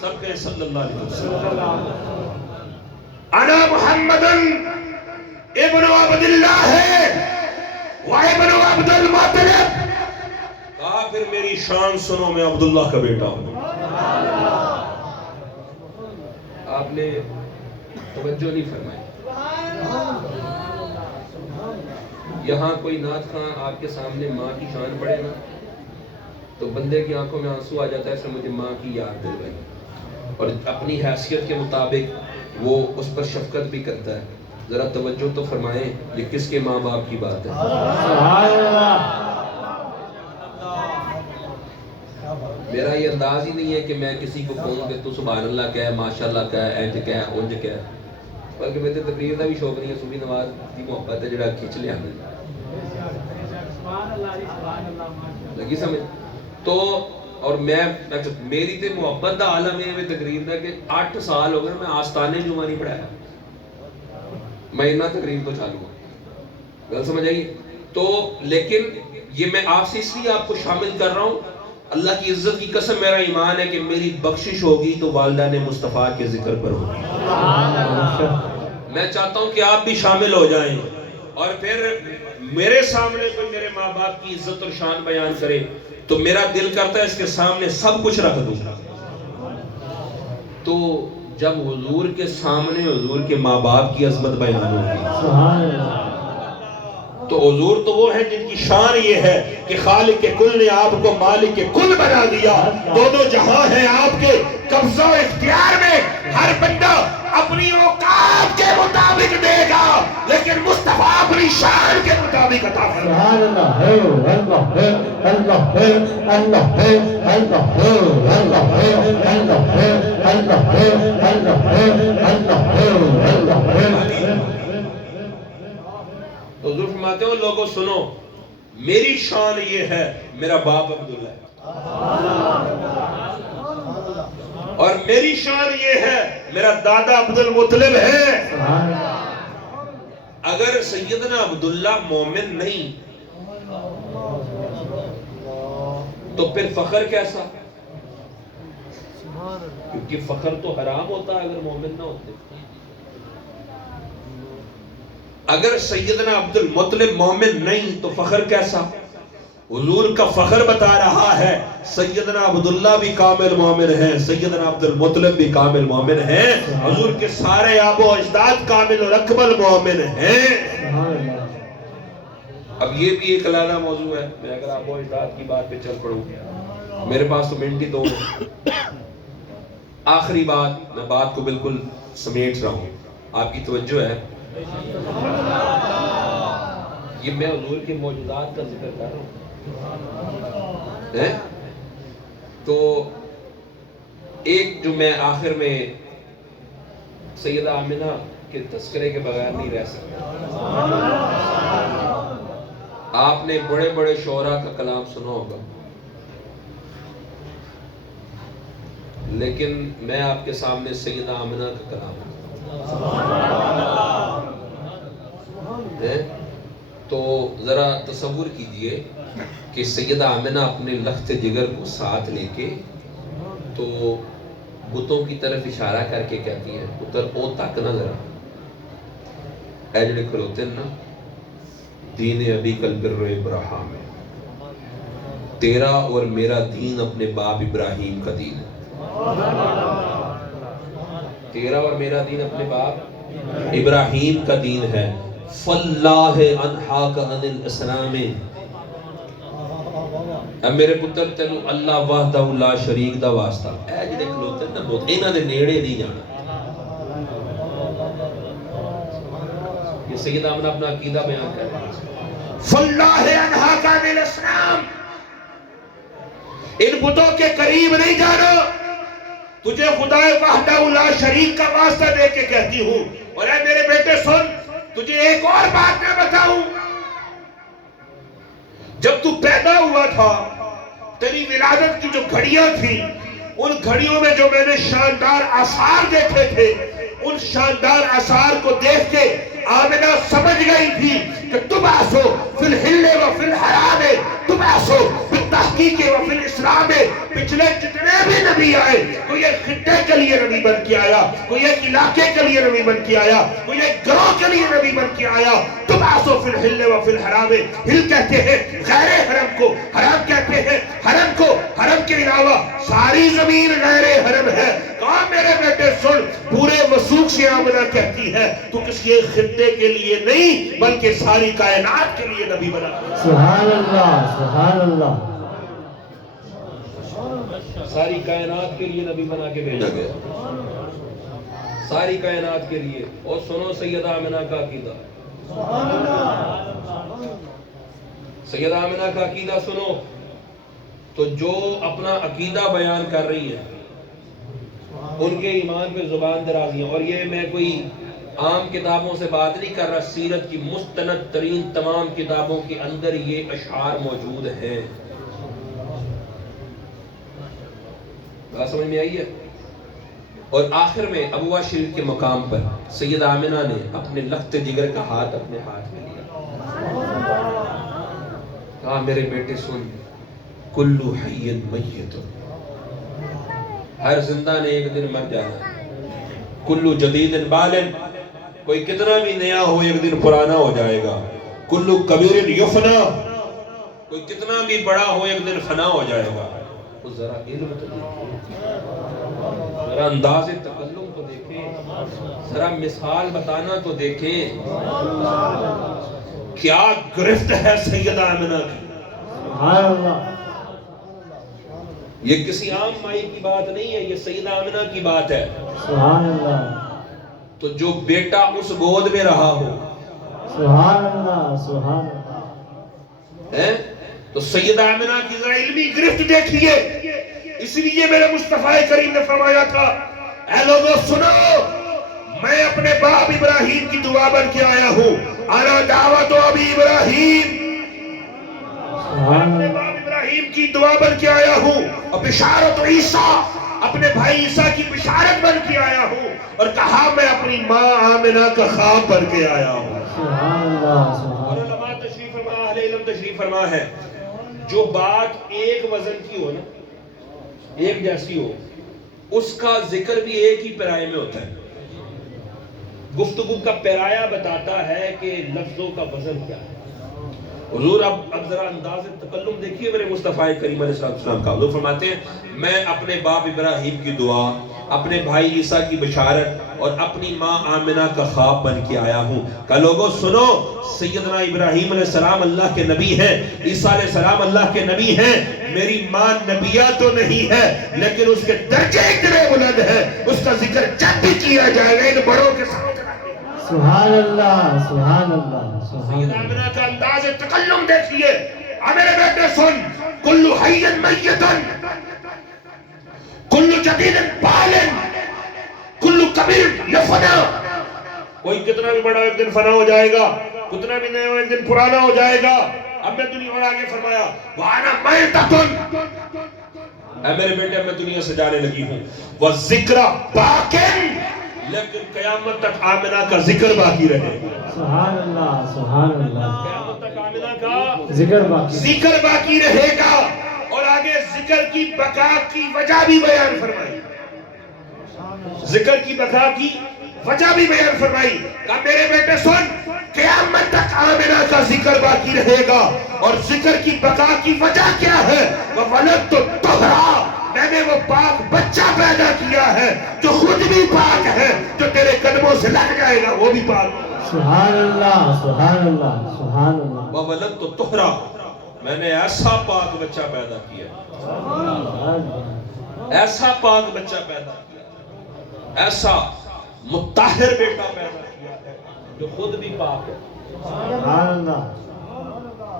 سب کہیں صلی اللہ علیہ وسلم, انا محمد ابن عبداللہ ہے وابن عبد المطلب. کہا پھر میری شان سنو, میں عبداللہ کا بیٹا ہوں. آپ نے توجہ نہیں فرمائی. یہاں کوئی نعت خواں آپ کے سامنے ماں کی شان پڑھے نا, تو بندے کی آنکھوں میں آنسو آ جاتا ہے, اس نے مجھے ماں کی یاد دل گئی, اور اپنی حیثیت کے مطابق وہ اس پر شفقت بھی کرتا ہے. ذرا توجہ تو فرمائیں, یہ کس کے ماں باپ کی بات ہے. سبحان اللہ. میرا یہ انداز ہی نہیں ہے کہ میں کسی کو کہوں کہ تو سبحان اللہ کہہ, ماشاء اللہ کہہ, اینج کہہ, اونج کہہ, بلکہ میرے تقریر کا بھی شوق نہیں ہے. صوفی نواز کی محبت ہے جڑا کھچ لیا لگی سمجھ. تو اور میں میری تے محبت دا عالم ہے میں تقریر دا کہ 8 سال ہو گئے میں آستانے جمعہ نہیں پڑھایا, میں اتنا تقریر تو چالوں ہوں. گل سمجھ آئی. تو لیکن یہ میں آپ سے اس لیے آپ کو شامل کر رہا ہوں, اللہ کی عزت کی قسم میرا ایمان ہے کہ میری بخشش ہوگی تو والدہ مصطفیٰ کے ذکر پر ہوگی. میں چاہتا ہوں کہ آپ بھی شامل ہو جائیں, اور پھر میرے سامنے کوئی میرے ماں باپ کی عزت اور شان بیان کرے تو میرا دل کرتا ہے اس کے سامنے سب کچھ رکھ دوں. تو جب حضور کے سامنے حضور کے ماں باپ کی عظمت بیان ہوگی, تو حضور تو وہ ہیں جن کی شان یہ ہے کہ خالق کل نے آپ کو مالک کل بنا دیا. دونوں جہاں ہیں آپ کے قبضہ و اختیار میں, ہر بندہ اپنی اوقات کے مطابق دے گا, لیکن مصطفیٰ اپنی شان کے مطابق عطا فرمائے. سبحان اللہ ہے, اللہ ہے, اللہ ہے, اللہ ہے, اللہ ہے, اللہ ہے, اللہ ہے, اللہ ہے, اللہ ہے, اللہ ہے, اللہ ہے. تو حضور فرماتے ہو لوگوں سنو, میری شان یہ ہے, میرا باپ عبداللہ ہے, اور میری شان یہ ہے, میرا دادا عبد المطلب ہے. اگر سیدنا عبداللہ مومن نہیں تو پھر فخر کیسا, کیونکہ فخر تو حرام ہوتا ہے اگر مومن نہ ہوتے. اگر سیدنا عبد المطلب مومن نہیں تو فخر کیسا. حضور کا فخر بتا رہا ہے, سیدنا عبداللہ بھی کامل مومن ہیں, سیدنا عبد المطلب بھی کامل مومن ہیں, حضور کے سارے آب و اجداد کامل اور اکمل مومن ہیں. اب یہ بھی ایک علیحدہ موضوع ہے, میں اگر آب و اجداد کی بات پہ چل پڑوں, میرے پاس تو منٹ ہی 2 ہیں. آخری بات, میں بات کو بالکل سمیٹ رہا ہوں, آپ کی توجہ ہے. یہ میں حضور کے موجودات کا ذکر کر رہا ہوں. تو ایک جو میں آخر میں سیدہ آمنہ کے تذکرے کے بغیر نہیں رہ سکتا. آپ نے بڑے بڑے شعراء کا کلام سنا ہوگا، لیکن میں آپ کے سامنے سیدہ آمنہ کا کلام تو ذرا تصور کیجئے کہ سیدہ آمنہ اپنے لخت جگر کو ساتھ لے کے تو بتوں کی طرف اشارہ کر کے کہتی ہے پتر او تک نہ ذرا، اے جڑے کھلوتے نا دین ابی کل بر ابراہیم ہے، تیرا اور میرا دین اپنے باپ ابراہیم کا دین ہے. تیرا اور میرا دین اپنے باپ ابراہیم کا دین ہے. فاللہ انہاک عن الاسلام، اب میرے پتر تینو اللہ وحدہ لا شریک دا واسطہ اے جڑے کھلوتے نا بہت انہاں دے نیڑے نہیں جانا. یہ سیدہ آمنہ اپنا عقیدہ بیان کر رہا ہے. فاللہ انہاک عن الاسلام، ان بتوں کے قریب نہیں جانا، تجھے خدا وحدہ لا شریک کا واسطہ دے کے کہتی ہوں. اور اے میرے بیٹے سن، تجھے ایک اور بات میں بتاؤں. جب تو پیدا ہوا تھا تیری ولادت کی جو گھڑیاں تھی، ان گھڑیوں میں جو میں نے شاندار آثار دیکھے تھے، ان شاندار آثار کو دیکھ کے آمنہ سمجھ گئی تھی کہ تم آسو فی الحل و فی الحرام، تم آسو فی التحقیق و فی الاسلام. پچھلے جتنے بھی نبی آئے، کوئی ایک خطے کے لیے نبی بن کے آیا، کوئی ایک علاقے کے لیے نبی بن کے آیا، کوئی ایک گروہ کے لیے نبی بن کے آیا. تم آسو فی الحل و فی الحرام، ہل کہتے ہیں غیر حرم کو، حرم کہتے ہیں حرم کو، حرم کے علاوہ ساری زمین غیر حرم ہے. کہاں میرے بیٹے سن، پورے وثوق سے آمنہ کہتی ہے تو کسی ایک خطے کے لیے نہیں بلکہ ساری کائنات کے لیے نبی بنا. سبحان اللہ، سبحان اللہ. ساری کائنات کے لیے نبی بنا کے بھیجا گیا، ساری کائنات کے لیے. اور سنو سیدہ آمنہ کا عقیدہ، سیدہ آمنہ کا عقیدہ سنو. تو جو اپنا عقیدہ بیان کر رہی ہے ان کے ایمان پہ زبان درازی ہیں. اور یہ میں کوئی عام کتابوں سے بات نہیں کر رہا، سیرت کی مستند ترین تمام کتابوں کے اندر یہ اشعار موجود ہیں. بات سمجھ میں آئی ہے؟ اور آخر میں ابوا شریف کے مقام پر سیدہ آمنہ نے اپنے لخت جگر کا ہاتھ اپنے ہاتھ میں لیا، کہا میرے بیٹے سن، کلو حی میت، ہر زندہ نے ایک دن مر جانا. کلو جدید بالن، کوئی کتنا بھی نیا ہو ایک دن پرانا ہو جائے گا. کلو کبیر یفنا، کوئی کتنا بھی بڑا ہو ایک دن فنا ہو جائے گا. ذرا علم تو دیکھیں، ذرا انداز تکلم تو دیکھیں، ذرا مثال بتانا تو دیکھیں. کیا گرفت ہے سیدہ آمنہ کی. سبحان اللہ. یہ کسی عام مائی کی بات نہیں ہے، یہ سیدہ آمنہ کی بات ہے. سبحان اللہ. تو جو بیٹا اس گود میں رہا ہو، سبحان اللہ، سبحان اللہ. تو سیدہ آمنہ کی ذرا علمی گرفت دیکھیے. اس لیے میرے مصطفیٰ کریم نے فرمایا تھا اے لوگوں سنو، میں اپنے باپ ابراہیم کی دعا بن کے آیا ہوں. انا دعوت ابی ابراہیم، اپنے باپ ابراہیم کی دعا بن کے آیا ہوں. اور بشارت عیسیٰ، اپنے بھائی عیسیٰ کی بشارت بن کے آیا ہوں. اور کہا میں اپنی ماں آمنہ کا خواب بن کے آیا ہوں. سبحان اللہ، سبحان اللہ. علماء تشریف فرما، اہل علم تشریف فرما ہے، جو بات ایک وزن کی ہو نا، ایک جیسی ہو، اس کا ذکر بھی ایک ہی پیرائے میں ہوتا ہے. گفتگو کا پیرایا بتاتا ہے کہ لفظوں کا وزن کیا ہے. حضور اب ذرا انداز تکلم دیکھیے میرے مصطفیٰ کریم علیہ السلام کا. حضور فرماتے ہیں میں اپنے باپ ابراہیم کی دعا، اپنے بھائی عیسیٰ کی بشارت اور اپنی ماں آمنہ کا خواب بن کے آیا ہوں. کہ لوگوں سنو، سیدنا ابراہیم علیہ السلام اللہ کے نبی ہیں، عیسیٰ علیہ السلام اللہ کے نبی ہیں. میری ماں نبیہ تو نہیں ہے لیکن اس کے درجے اتنے بلند ہیں، اس کا ذکر جب بھی کیا جائے گا ان بڑوں کے ساتھ. سبحان اللہ سبحان اللہ سبحان سیدہ اللہ آمنہ کا انداز تکلم دیکھئے. میرے بیٹے سن، کل حی میتن، کل جدید بال، کل کبیر یفنا. کوئی کتنا بھی بڑا ایک دن فنا ہو جائے گا، کتنا بھی نیا ایک دن پرانا ہو جائے گا. اب میں دنیا اور آگے فرمایا وَأَنَا مَيْتَةٌ، اے میرے بیٹے میں دنیا سے جانے لگی ہوں. وَالذِّكْرَ بَاقٍ، لیکن قیامت تک آمنہ کا ذکر باقی رہے گا. سبحان اللہ سبحان اللہ. قیامت تک آمنہ کا ذکر باقی ذکر باقی رہے گا. اور آگے ذکر کی بقا کی وجہ بھی بیان فرمائی. ذکر کی بقا کی وجہ بھی بیان فرمائی. کہا میرے بیٹے سن، قیامت تک آمنہ کا ذکر باقی رہے گا. اور ذکر کی بقا کی وجہ کیا ہے؟ وَوَلَدْتُ طُهْرًا، میں نے وہ پاک بچہ پیدا کیا ہے جو خود بھی پاک ہے، جو تیرے قدموں سے لگ جائے گا وہ بھی پاک. سبحان اللہ سبحان اللہ سبحان اللہ. وَوَلَدْتُ طُهْرًا، میں نے ایسا پاک بچہ پیدا کیا، ایسا پاک بچہ پیدا کیا، ایسا مطہر بیٹا پیدا کیا ہے جو خود بھی پاک ہے. سبحان اللہ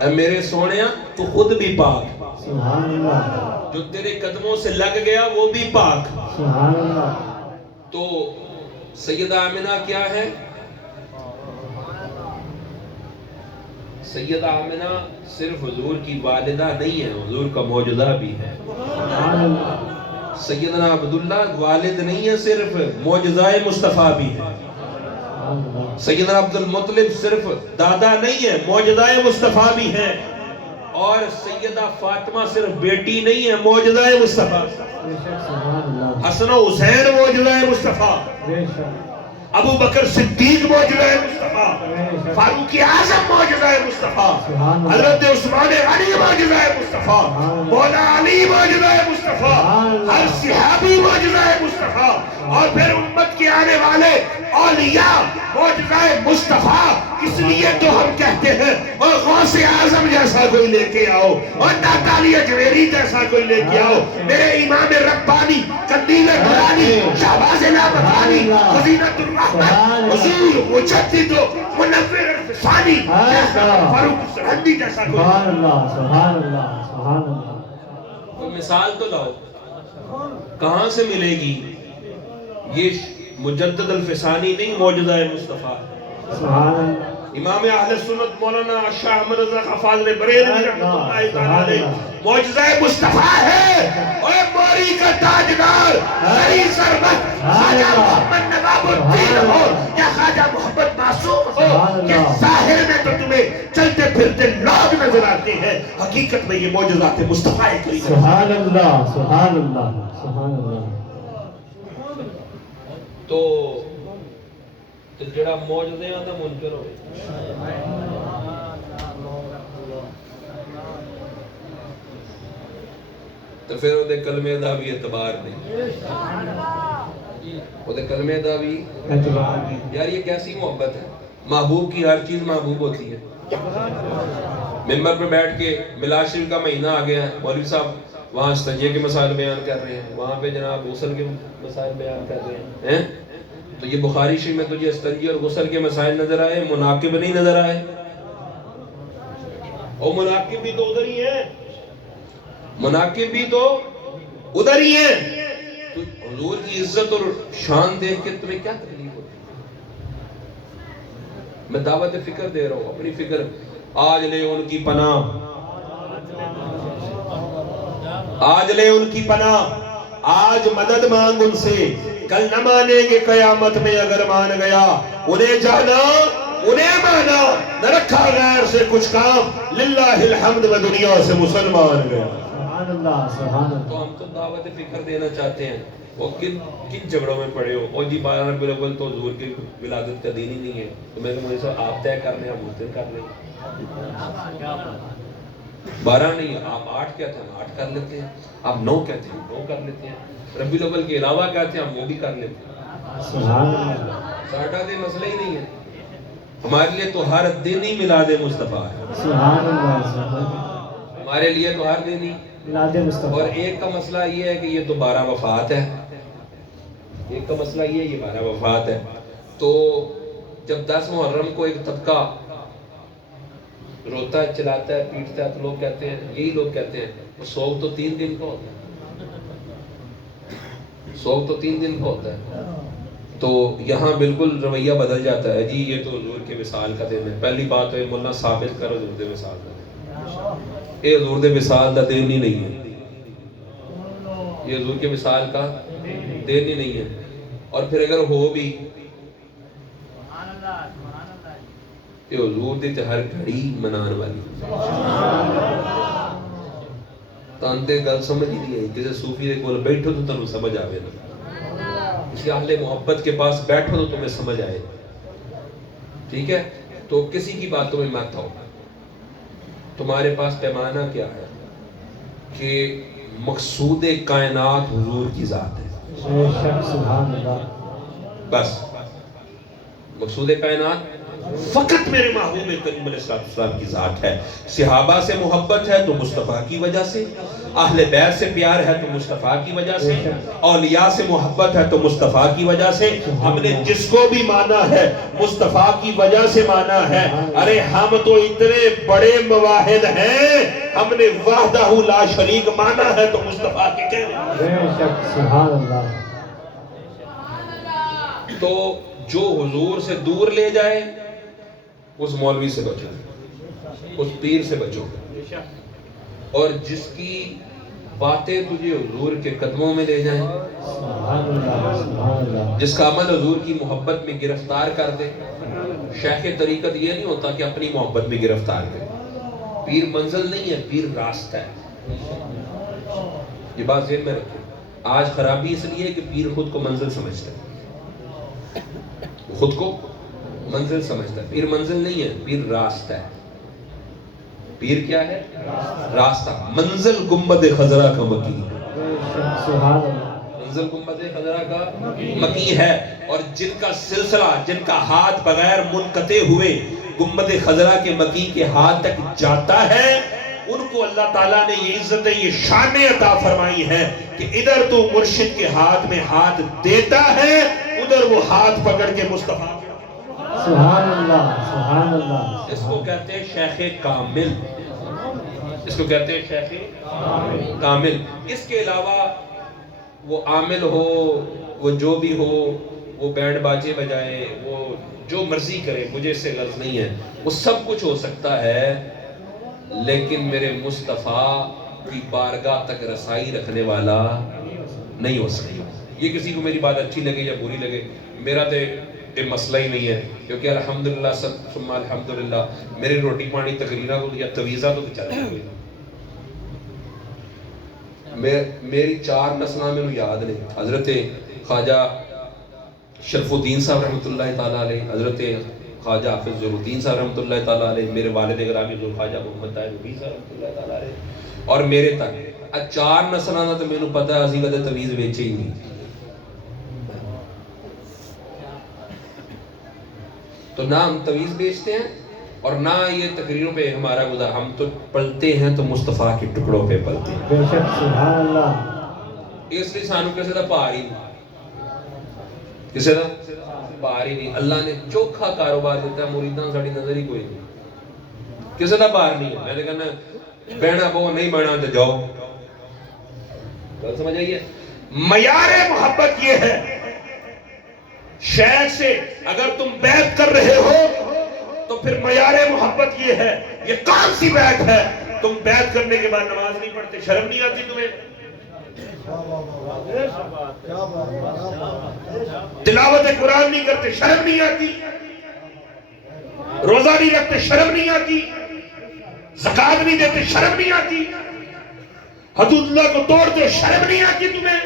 اے میرے سونیا تو خود بھی پاک، سبحان اللہ جو تیرے قدموں سے لگ گیا وہ بھی پاک. سبحان اللہ. تو سیدہ آمنہ کیا ہے؟ سیدہ آمنہ صرف حضور کی والدہ نہیں ہے، حضور کا معجزہ بھی ہے. سبحان اللہ. سیدنا عبداللہ والد نہیں ہے، صرف معجزہ مصطفیٰ بھی ہے. سیدنا عبد المطلب صرف دادا نہیں ہے، معجزہ مصطفیٰ بھی ہے. اور سیدہ فاطمہ صرف بیٹی نہیں ہے، معجزہ مصطفیٰ. حسن و حسین معجزہ مصطفیٰ، ابو بکر صدیق معجزہ مصطفیٰ، فاروق اعظم معجزہ مصطفیٰ، حضرت عثمان غنی معجزہ مصطفیٰ، مولا علی معجزہ مصطفیٰ، ہر صحابی معجزہ مصطفیٰ. اور پھر امت کے آنے والے اولیاء معجزہ مصطفیٰ. اس لیے تو ہم کہتے ہیں اور غوث اعظم جیسا کوئی لے کے آؤ، اور داتا علی اجمیری جیسا کوئی لے کے آؤ. میرے امام ربانی قندیل نورانی شہباز لامکانی خزینۃ الرحمت حضور مجدد و منور الفسانی فاروق سرہندی جیسا کوئی. سبحان اللہ سبحان اللہ سبحان اللہ. کوئی مثال تو لاؤ، کہاں سے ملے گی؟ یہ مجدد الفسانی نہیں، معجزہ مصطفیٰ. سبحان اللہ. امام اہل سنت مولانا شاہ احمد رضا خفاضل بریلوی رحمۃ اللہ تعالی علیہ معجزہ مصطفیٰ ہے. اور موری کا تاجدار سری سربت خواجہ محمد نواب الدین ہو یا خواجہ محمد معصوم ہو، کہ ظاہر میں تو تمہیں چلتے پھرتے لوگ نظر آتے ہیں، حقیقت میں یہ معجزات مصطفیٰ کریم. سبحان اللہ سبحان اللہ سبحان اللہ. تو جڑا معجزیاں دا منکر ہوئے، تو پھر وہ دے کلمے دا بھی اعتبار نہیں، وہ دے کلمے دا بھی اعتبار نہیں. یار یہ کیسی محبت ہے؟ محبوب کی ہر چیز محبوب ہوتی ہے. ممبر پہ بیٹھ کے میلاد شریف کا مہینہ آ گیا ہے، مولوی صاحب وہاں استنجے کے مسائل بیان کر رہے ہیں، وہاں پہ جناب غسل کے مسائل بیان کر رہے ہیں. تو یہ بخاری شریف میں تجھے استنجی اور غسل کے مسائل نظر آئے، مناقب نہیں نظر آئے؟ اور مناقب بھی تو ادھر ہی ہیں، مناقب بھی تو ادھر ہی ہیں. تو حضور کی عزت اور شان دیکھ کے تمہیں کیا تکلیف ہوتی ہے؟ میں دعوت فکر دے رہا ہوں، اپنی فکر. آج لے ان کی پناہ، آج لے ان کی پناہ، آج مدد مانگ ان سے. کل نہ مانیں گے قیامت میں اگر مان گیا. انہیں جانا انہیں مانا، نہ رکھا غیر سے کچھ کام، للہ الحمد میں دنیا سے مسلمان گیا. سبحان اللہ سبحان اللہ. تو ہم تو دعوت فکر دینا چاہتے ہیں. وہ کن جھگڑوں میں پڑے ہو؟ اور جی 12 ربیع الاول تو حضور کی ولادت کا دن ہی نہیں ہے. تو میں نے صاحب آپ طے کر لیں، ہم اس دن کر لیں. 12 نہیں، آپ 8 کہتے ہیں ہم 8 کر لیتے ہیں، آپ 9 کہتے ہیں ہم 9 کر لیتے ہیں. ربیع الاول کے علاوہ کہتے ہیں ہم وہ بھی کر لیتے ہیں. سبحان اللہ. ساٹھا دے مسئلہ ہی نہیں ہے ہمارے لیے. تو ہر دن ہی میلاد مصطفیٰ ہے. سبحان اللہ سبحان اللہ. ہمارے لیے تو ہر دن ہی میلاد مصطفیٰ. اور ایک کا مسئلہ یہ ہے کہ یہ تو 12 وفات ہے. ایک کا مسئلہ یہ 12 وفات ہے. تو جب 10 محرم کو ایک طبقہ روتا ہے، چلاتا ہے، پیٹتا ہے، تو لوگ کہتے ہیں، یہی لوگ کہتے ہیں وہ سوگ تو 3 دن کا ہوتا ہے، سوگ تو 3 دن کا ہوتا ہے. تو یہاں بالکل رویہ بدل جاتا ہے، جی یہ تو حضور کے وصال کا دن ہے. پہلی بات ہے مولانا ثابت کرو حضور دے وصال کا دن، یہ حضور دے وصال کا دن ہی نہیں ہے، یہ حضور کے وصال کا دن ہی نہیں ہے. اور پھر اگر ہو بھی کہ حضور دی تے ہر گھڑی منان والی تانتے گل سمجھ ہی نہیں آئی. جیسے صوفی دے کول بیٹھو تو تمہیں سمجھ آوے نا، کسی اہل محبت کے پاس بیٹھو تو تمہیں سمجھ آئے. ٹھیک ہے، تو کسی کی باتوں میں مت آؤ. تمہارے پاس پیمانہ کیا ہے کہ مقصود کائنات حضور کی ذات ہے. سبحان اللہ. بس مقصود کائنات فقط میرے محبوب کریم علیہ السلام کی ذات ہے. صحابہ سے محبت ہے تو مصطفیٰ کی وجہ سے، اہل بیت سے پیار ہے تو مصطفیٰ کی وجہ سے، اولیاء سے محبت ہے تو مصطفیٰ کی وجہ سے. ہم نے جس کو بھی مانا ہے مصطفیٰ کی وجہ سے مانا ہے. ارے ہم تو اتنے بڑے مواحد ہیں، ہم نے وحدہ لا شریک مانا ہے تو مصطفیٰ کے کہنے. بے شک سبحان اللہ. تو جو حضور سے دور لے جائے اس مولوی سے بچو، اس پیر سے بچو، اور جس کی باتیں تجھے حضور کے قدموں میں لے جائیں، سبحان اللہ سبحان اللہ. جس کا عمل حضور کی محبت میں گرفتار کر دے. شیخ طریقت یہ نہیں ہوتا کہ اپنی محبت میں گرفتار کرے. پیر منزل نہیں ہے، پیر راستہ ہے. یہ بات ذہن میں رکھیں. آج خرابی اس لیے کہ پیر خود کو منزل سمجھتا ہے، خود کو منزل سمجھتا ہے. پیر منزل نہیں ہے، پیر راستہ ہے. پیر کیا ہے؟ راستہ. منزل گنبد خضرا کا مکی، سبحان اللہ. منزل گنبد خضرا کا مکی ہے. اور جن کا سلسلہ، جن کا ہاتھ بغیر منقطع ہوئے گنبد خضرا کے مکی کے ہاتھ تک جاتا ہے، ان کو اللہ تعالیٰ نے یہ عزت، یہ شان عطا فرمائی ہے کہ ادھر تو مرشد کے ہاتھ میں ہاتھ دیتا ہے، ادھر وہ ہاتھ پکڑ کے مصطفیٰ. سبحان اللہ سبحان اللہ. اس کو کہتے ہیں شیخ کامل، اس کو کہتے ہیں شیخ کامل. اس کے علاوہ وہ عامل ہو، وہ جو بھی ہو، وہ بینڈ باجے بجائے، وہ جو مرضی کرے، مجھے اس سے غرض نہیں ہے. وہ سب کچھ ہو سکتا ہے، لیکن میرے مصطفیٰ کی بارگاہ تک رسائی رکھنے والا نہیں ہو سکتا. یہ کسی کو میری بات اچھی لگے یا بری لگے، میرا تو یہ مسئلہ ہی نہیں ہے. کیونکہ الحمدللہ ثم الحمدللہ میری روٹی پانی تقریرہ کو یا تویزہ تو چل رہی ہے. میری 4 نسلیں میں یاد نہیں. حضرت خواجہ شرف الدین صاحب رحمۃ اللہ تعالیٰ علیہ، حضرت خواجہ حافظ ظہور الدین صاحب رحمۃ اللہ تعالیٰ علیہ، میرے والد گرامی حضور خواجہ محمد طاہر حبیب صاحب رحمۃ اللہ تعالیٰ علیہ، اور میرے تک 4 نسلوں کا تو مینوں پتہ ہے اسی کدے تویز ویچے ہی نہیں. تو نہ ہم تویز بیچتے ہیں اور نہ یہ تقریروں پہ ہمارا گزار. ہم تو پلتے ہیں تو مصطفیٰ کے ٹکڑوں پہ پلتے ہیں. بے شک سبحان اللہ. اس لیے سانو کسی دا پار ہی نہیں، کسی دا پار ہی نہیں. اللہ نے چوکھا کاروبار دیتا ہے، مریداں ساڑی نظر ہی کوئی نہیں، کسی دا پار نہیں ہے. میں نے کہنا بہنا بہو نہیں بہنا تو جاؤ. سمجھ آئیے؟ معیار محبت یہ ہے، شیخ سے اگر تم بیعت کر رہے ہو تو پھر معیار محبت یہ ہے. یہ کون سی بیعت ہے؟ تم بیعت کرنے کے بعد نماز نہیں پڑھتے، شرم نہیں آتی تمہیں؟ تلاوت قرآن نہیں کرتے، شرم نہیں آتی؟ روزہ نہیں رکھتے، شرم نہیں آتی؟ زکات نہیں دیتے، شرم نہیں آتی؟ حدود اللہ کو توڑتے، شرم نہیں آتی تمہیں؟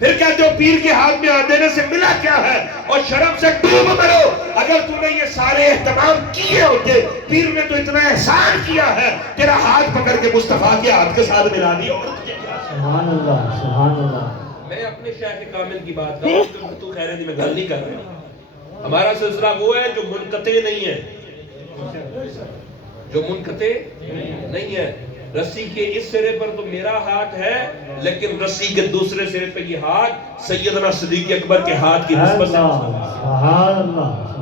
پھر کہتے ہو پیر کے ہاتھ میں ہاتھ دینے سے ملا کیا ہے؟ اور شرم سے ڈوب مرو. اگر تم نے یہ سارے اہتمام کیے ہوتے، پیر نے تو اتنا احسان کیا ہے، تیرا ہاتھ پکڑ کے مصطفیٰ کے ہاتھ کے ساتھ ملا دیا. سبحان اللہ سبحان اللہ. میں اپنے شیخ کامل کی بات کر رہا ہوں، تو خیر ہے میں گل نہیں کر رہا. ہمارا سلسلہ وہ ہے جو منقطع نہیں ہے، جو منقطع نہیں ہے. رسی کے اس سرے پر تو میرا ہاتھ ہے، لیکن رسی کے دوسرے سرے پہ یہ ہاتھ سیدنا صدیق اکبر کے ہاتھ کی نسبت سے. سبحان اللہ.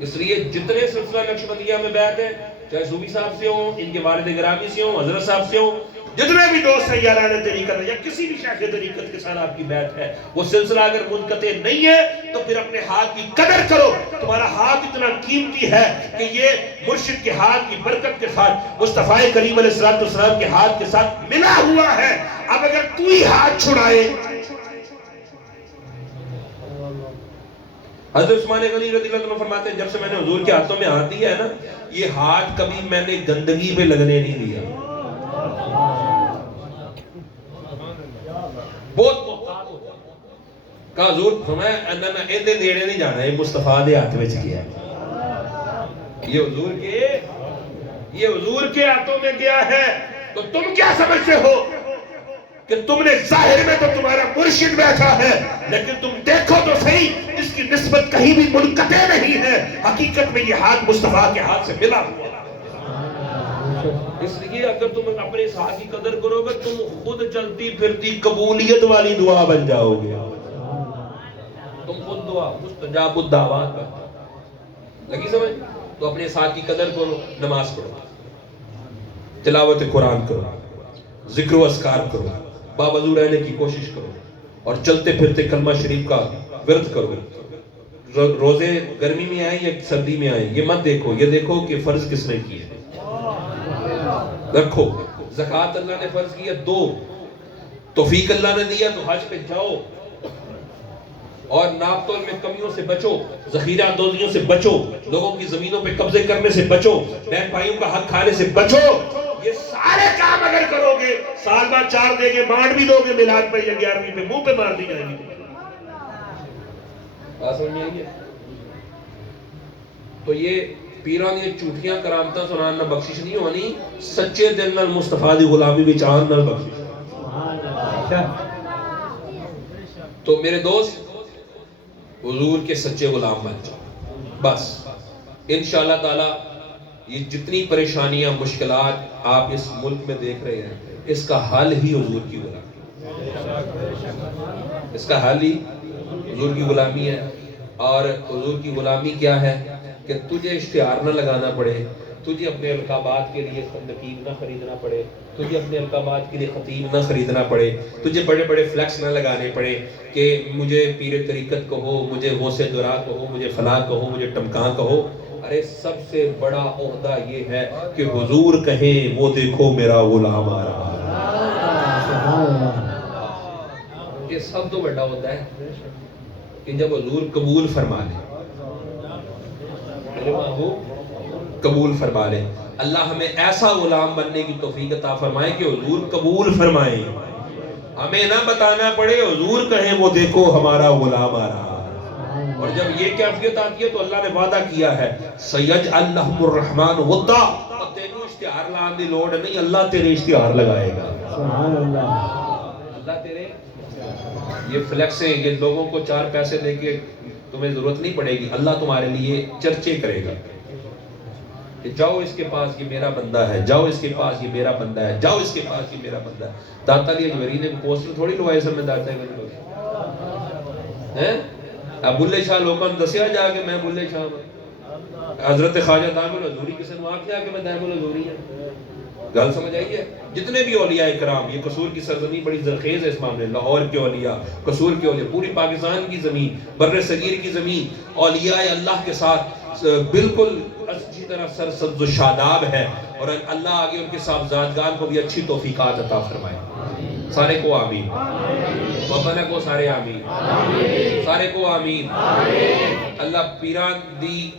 اس لیے جتنے سلسلہ نقشبندیہ میں بیعت ہے، چاہے صوفی صاحب سے ہوں، ان کے والد گرامی سے ہوں، حضرت صاحب سے ہوں، جتنے بھی دوست ہیں یاران طریقت یا کسی بھی شیخ طریقت کے ساتھ آپ کی بیعت ہے، وہ سلسلہ اگر منقطع نہیں ہے تو پھر اپنے ہاتھ کی قدر کرو. تمہارا ہاتھ اتنا قیمتی ہے کہ یہ مرشد کے ہاتھ کی برکت کے ساتھ مصطفیٰ کریم علیہ السلام کے ہاتھ کے ساتھ ملا ہوا ہے. اب اگر تو ہی ہاتھ چھڑائے. حضرت عثمان غنی رضی اللہ عنہ فرماتے ہیں جب سے میں نے حضور کے ہاتھوں میں ہاتھ دیا ہے نا، یہ ہاتھ کبھی میں نے گندگی پہ لگنے نہیں دیا. بہت کہا حضور فرمایا انہاں ایندے نیڑے نہیں جانا، یہ مصطفیٰ دے ہاتھ وچ گیا، یہ حضور کے ہاتھوں میں گیا ہے. تو تم کیا سمجھتے ہو کہ تم نے ظاہر میں تو تمہارا مرشد بیٹھا ہے، لیکن تم دیکھو تو صحیح اس کی نسبت کہیں بھی منقطع نہیں ہے. حقیقت میں یہ ہاتھ مصطفیٰ کے ہاتھ سے ملا ہوا. اس لیے اگر تم اپنے اس ہاتھ کی قدر کرو گے تم خود چلتی پھرتی قبولیت والی دعا بن جاؤ گے. تم خود دعا مستجاب الدعوات کرتے لگی سمجھ. تو اپنے اس ہاتھ کی قدر کرو، نماز پڑھو، تلاوت قرآن کرو، ذکر و اذکار کرو، باوضو رہنے کی کوشش کرو، اور چلتے پھرتے کلمہ شریف کا ورد کرو. روزے گرمی میں آئیں یا سردی میں آئیں یہ مت دیکھو، یہ دیکھو کہ فرض کس نے کیے رکھو. زکوٰۃ اللہ نے فرض کیا 2، توفیق اللہ نے دیا تو حج پہ جاؤ، اور ناپ تول میں کمیوں سے بچو، ذخیرہ اندوزیوں سے بچو، لوگوں کی زمینوں پہ قبضے کرنے سے بچو، بہن بھائیوں کا حق کھانے سے بچو. یہ سارے کام اگر کرو گے سال بعد 4 دیں گے، بانٹ بھی دو گے میلاد پہ یا 11ویں پہ، منہ پہ مار دی جائے گی. بات سمجھ میں آئی ہے؟ تو یہ پیران یہ جھوٹیاں کرامتاں سنانا بخشش نہیں ہونی، سچے دل نال مصطفیٰ دی غلامی وچ آن نال بخشش. تو میرے دوست حضور کے سچے غلام بن جاؤ بس. انشاءاللہ تعالی یہ جتنی پریشانیاں مشکلات آپ اس ملک میں دیکھ رہے ہیں اس کا حل ہی حضور کی غلامی، اس کا حل ہی حضور کی غلامی ہے. اور حضور کی غلامی کیا ہے کہ تجھے اشتہار نہ لگانا پڑے، تجھے اپنے القابات کے لیے نقیب نہ خریدنا پڑے، تجھے اپنے القابات کے لیے خطیب نہ خریدنا پڑے، تجھے بڑے بڑے فلیکس نہ لگانے پڑے کہ مجھے پیر طریقت کہو، مجھے غوث درا کہو، مجھے فلاں کہو، مجھے ٹمکاں کہو. ارے سب سے بڑا عہدہ یہ ہے کہ حضور کہیں وہ دیکھو میرا غلام آ رہا ہے. یہ سب تو بڑا عہدہ ہے کہ جب حضور قبول فرما لے، قبول فرما لے. اللہ ہمیں ایسا غلام بننے کی توفیق عطا فرمائے کہ حضور قبول فرمائے، ہمیں نہ بتانا پڑے، حضور کہیں وہ دیکھو ہمارا غلام آ رہا. اور جب یہ کیفیت آتی ہے تو اللہ نے وعدہ کیا ہے سیجعل لہم الرحمن ودا، تینوں اشتہار لانے دی لوڑ نہیں، اللہ تیرے اشتہار لگائے گا. سبحان اللہ. اللہ تیرے یہ فلیکسیں، یہ لوگوں کو 4 پیسے دے کے تمہیں ضرورت نہیں پڑے گی، اللہ تمہارے لیے چرچے کرے گا کہ جاؤ اس کے پاس یہ میرا بندہ ہے، جاؤ اس کے پاس یہ میرا بندہ ہے، جاؤ اس کے پاس یہ میرا بندہ ہے. داتا علی اجویری نے پوسٹر تھوڑی لوائے سب میں داتا علی ہیں. اب بلے شاہ لوگوں نے دسیا جا کہ میں بلے شاہ ہوں. حضرت خواجہ دائم الحضوری کسی نے آخیا کہ میں دائم الحضوری ہوں. گل سمجھ آئی ہے؟ جتنے بھی اولیاء کرام، یہ قصور کی سرزمین بڑی زرخیز ہے اس معاملے، لاہور کے اولیاء، قصور کے اولیاء، پوری پاکستان کی زمین، بر صغیر کی زمین اولیاء اللہ کے ساتھ بالکل اچھی طرح سرسبز و شاداب ہے. اور اللہ آگے ان کے صاحبزادگان کو بھی اچھی توفیقات عطا فرمائے. سارے کو آمین. بابا کو سارے آمین، سارے کو آمین. اللہ پیران دی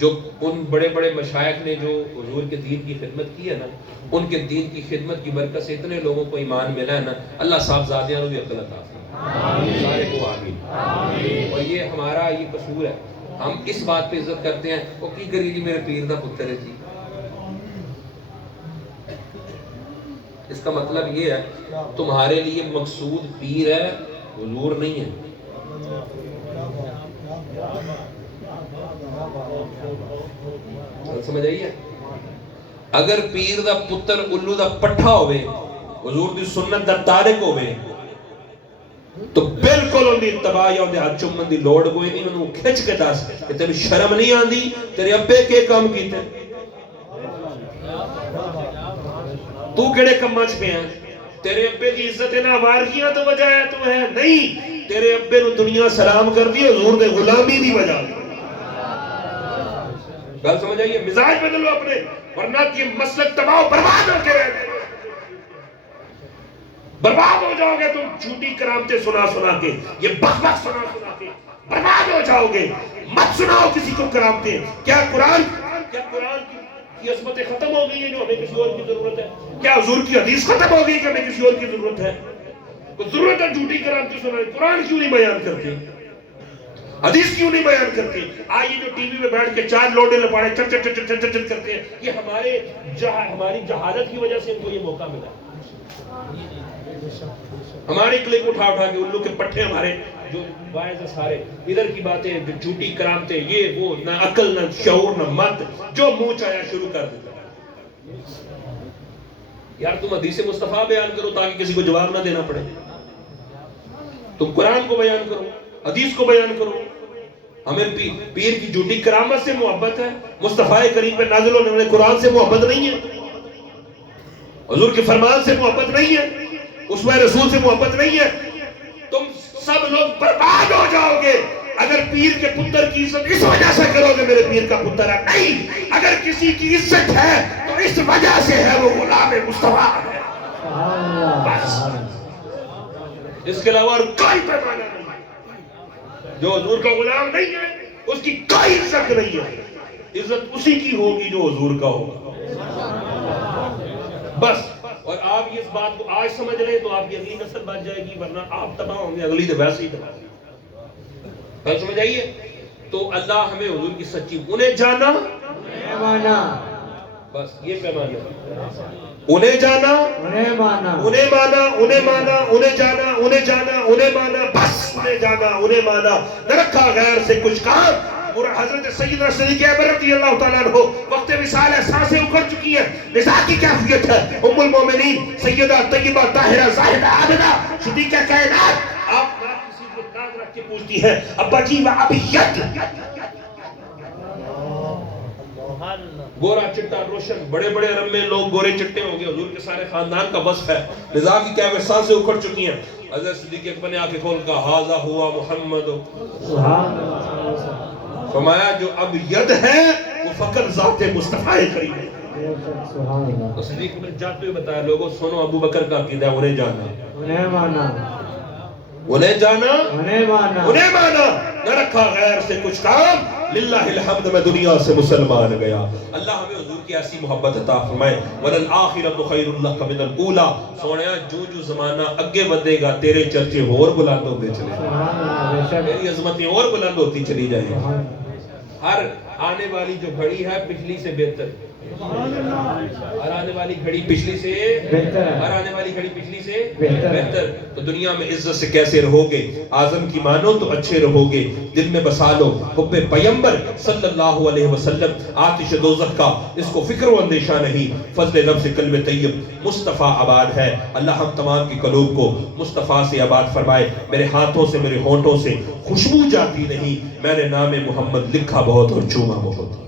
جو ان بڑے بڑے مشائخ نے جو حضور کے دین کی خدمت کی ہے نا، ان کے دین کی خدمت کی برکت سے اتنے لوگوں کو ایمان ملا ہے نا، اللہ صاحبزادیاں بھی عقل عطا فرمائے. سارے کو آمین. اور یہ ہمارا یہ قصور ہے، ہم اس بات پہ عزت کرتے ہیں وہ کی کری جی میرے پیر دا پتر ہے جی. اس کا مطلب یہ ہے تمہارے لیے مقصود پیر ہے، حضور نہیں ہے. سمجھ آئی ہے؟ اگر پیر دا پتر الو دا پٹھا ہوئے، حضور دی سنت دا تارک ہوئے، تو بالکل ان دی اتباع یا ان دے ہاتھ چومن دی لوڑ کوئی نہیں. انہوں کھچ کے دس کہ تیری شرم نہیں آندی تیرے ابے کے کام کیتے تو کیڑے کماں چ پیا تیرے ابے دی عزت نہ وارگیاں تو وجہ ہے تو ہے نہیں تیرے ابے نو دنیا سلام کر دی حضور دے غلامی دی وجہ. گل سمجھ آئیے؟ مزاج بدلو اپنے ورنہ یہ مسلک تباہ و برباد ہو کے رہے برباد ہو جاؤ گے تم جھوٹی کرامتیں سنا سنا کے یہ بک بک سنا سنا کے برباد ہو جاؤ گے. مت سناؤ کسی کو کرامتیں. کیا قرآن کی عظمتیں ختم ہو گئی ہیں جو ہمیں کسی اور کی ضرورت ہے؟ کیا حضور کی حدیث ختم ہو گئی کہ ہمیں کسی اور کی ضرورت ہے؟ کوئی ضرورت ہے جھوٹی کرامتیں سنانے؟ قرآن کیوں نہیں بیان کرتے؟ حدیث کیوں نہیں بیان کرتے؟ آئیے جو ٹی وی میں بیٹھ کے چار لوڈے لپاڑے چٹ چٹ چٹ چٹ چٹ کرتے ہیں یہ ہماری جہالت کی وجہ سے ان کو یہ موقع ملا. ہماری کلپ اٹھا اٹھا کے الو کے پٹھے ہمارے جو باعث سارے ادھر کی باتیں جھوٹی کرامتیں یہ وہ نہ عقل نہ شعور نہ مت جو منہ چاہیا شروع کر دیتا. یار تم حدیث مصطفیٰ بیان کرو تاکہ کسی کو جواب نہ دینا پڑے. تم قرآن کو بیان کرو حدیث کو بیان کرو. ہمیں پیر کی جھوٹی کرامت سے محبت ہے مصطفیٰ کریم پہ نازل ہونے والے قرآن سے محبت نہیں ہے حضور کے فرمان سے محبت نہیں ہے اسوہ رسول سے محبت نہیں ہے. تم سب لوگ برباد ہو جاؤ گے اگر پیر کے پتر کی عزت اس وجہ سے کرو گے میرے پیر کا پتر ہے. نہیں اگر کسی کی عزت ہے تو اس وجہ سے ہے وہ غلام مصطفیٰ ہے بس. اس کے علاوہ کوئی پیمانہ نہیں. جو حضور کا غلام نہیں ہے اس کی کوئی عزت نہیں ہے. عزت اسی کی ہوگی جو حضور کا ہوگا بس. اور آپ اس بات کو آج سمجھ لیں تو آپ کی اگلی نسل بچ جائے گی ورنہ آپ تباہ ہوں گے اگلی تو ویسے ہی تباہ ہوگی. سمجھ آئیے؟ تو اللہ ہمیں حضور کی سچی انہیں جانا بس یہ پیمانہ انہیں جانا انہیں مانا انہیں مانا انہیں مانا انہیں جانا انہیں جانا انہیں مانا بس انہیں جانا انہیں مانا نہ رکھا غیر سے کچھ کام. اور حضرت سیدنا صدیق اکبر رضی اللہ تعالیٰ عنہ وقت وصال ہے سانسیں اکھڑ چکی ہیں نساء کی کیفیت ہے ام المومنین سیدہ طیبہ طاہرہ زاہدہ عابدہ صدیقہ کائنات آپ کسی کو ناز رکھ کے پوچھتی ہے ابا جی و ابیت گورا چٹا روشن بڑے بڑے عرب میں لوگ گورے چٹے ہوں گے حضور کے سارے خاندان کا وصف ہے. نساء کی کیفیت سانسیں اکھڑ چکی ہیں. حضرت صدیق اکبر نے آنکھیں کھول کہا ھذا ہوا محمد فرمایا جو اب ید ہے وہ فقط ذات مصطفیٰ کریم ہے. تو صدیق اکبر جاتے ہوئے بتایا لوگوں سنو ابو بکر کا عقیدہ انہیں جانا انہیں مانا انہیں جانا انہیں مانا نہ رکھا غیر سے کچھ کام. للہ الحمد میں دنیا سے مسلمان گیا. اللہ ہمیں حضور کی ایسی محبت عطا فرمائے. وَلَلْآخِرَةُ خَيْرٌ لَكَ مِنَ الْأُولَىٰ. سونیا جو زمانہ اگے ودے گا تیرے چرچے اور بلند ہوتے چلے جائیں تیری عظمتیں اور بلند ہوتی چلی جائیں. ہر آنے والی جو گھڑی ہے پچھلی سے بہتر ہر آنے والی گھڑی پچھلی سے ہر آنے والی گھڑی پچھلی سے بہتر. تو دنیا میں عزت سے کیسے رہو گے؟ اعظم کی مانو تو اچھے رہو گے. دل میں بسا لو حب پیغمبر صلی اللہ علیہ وسلم. آتش دوزخ کا اس کو فکر و اندیشہ نہیں. فضل رب سے قلب طیب مصطفیٰ آباد ہے. اللہ ہم تمام کی قلوب کو مصطفیٰ سے آباد فرمائے. میرے ہاتھوں سے میرے ہونٹوں سے خوشبو جاتی نہیں میں نے نام محمد لکھا بہت اور چوما بہت.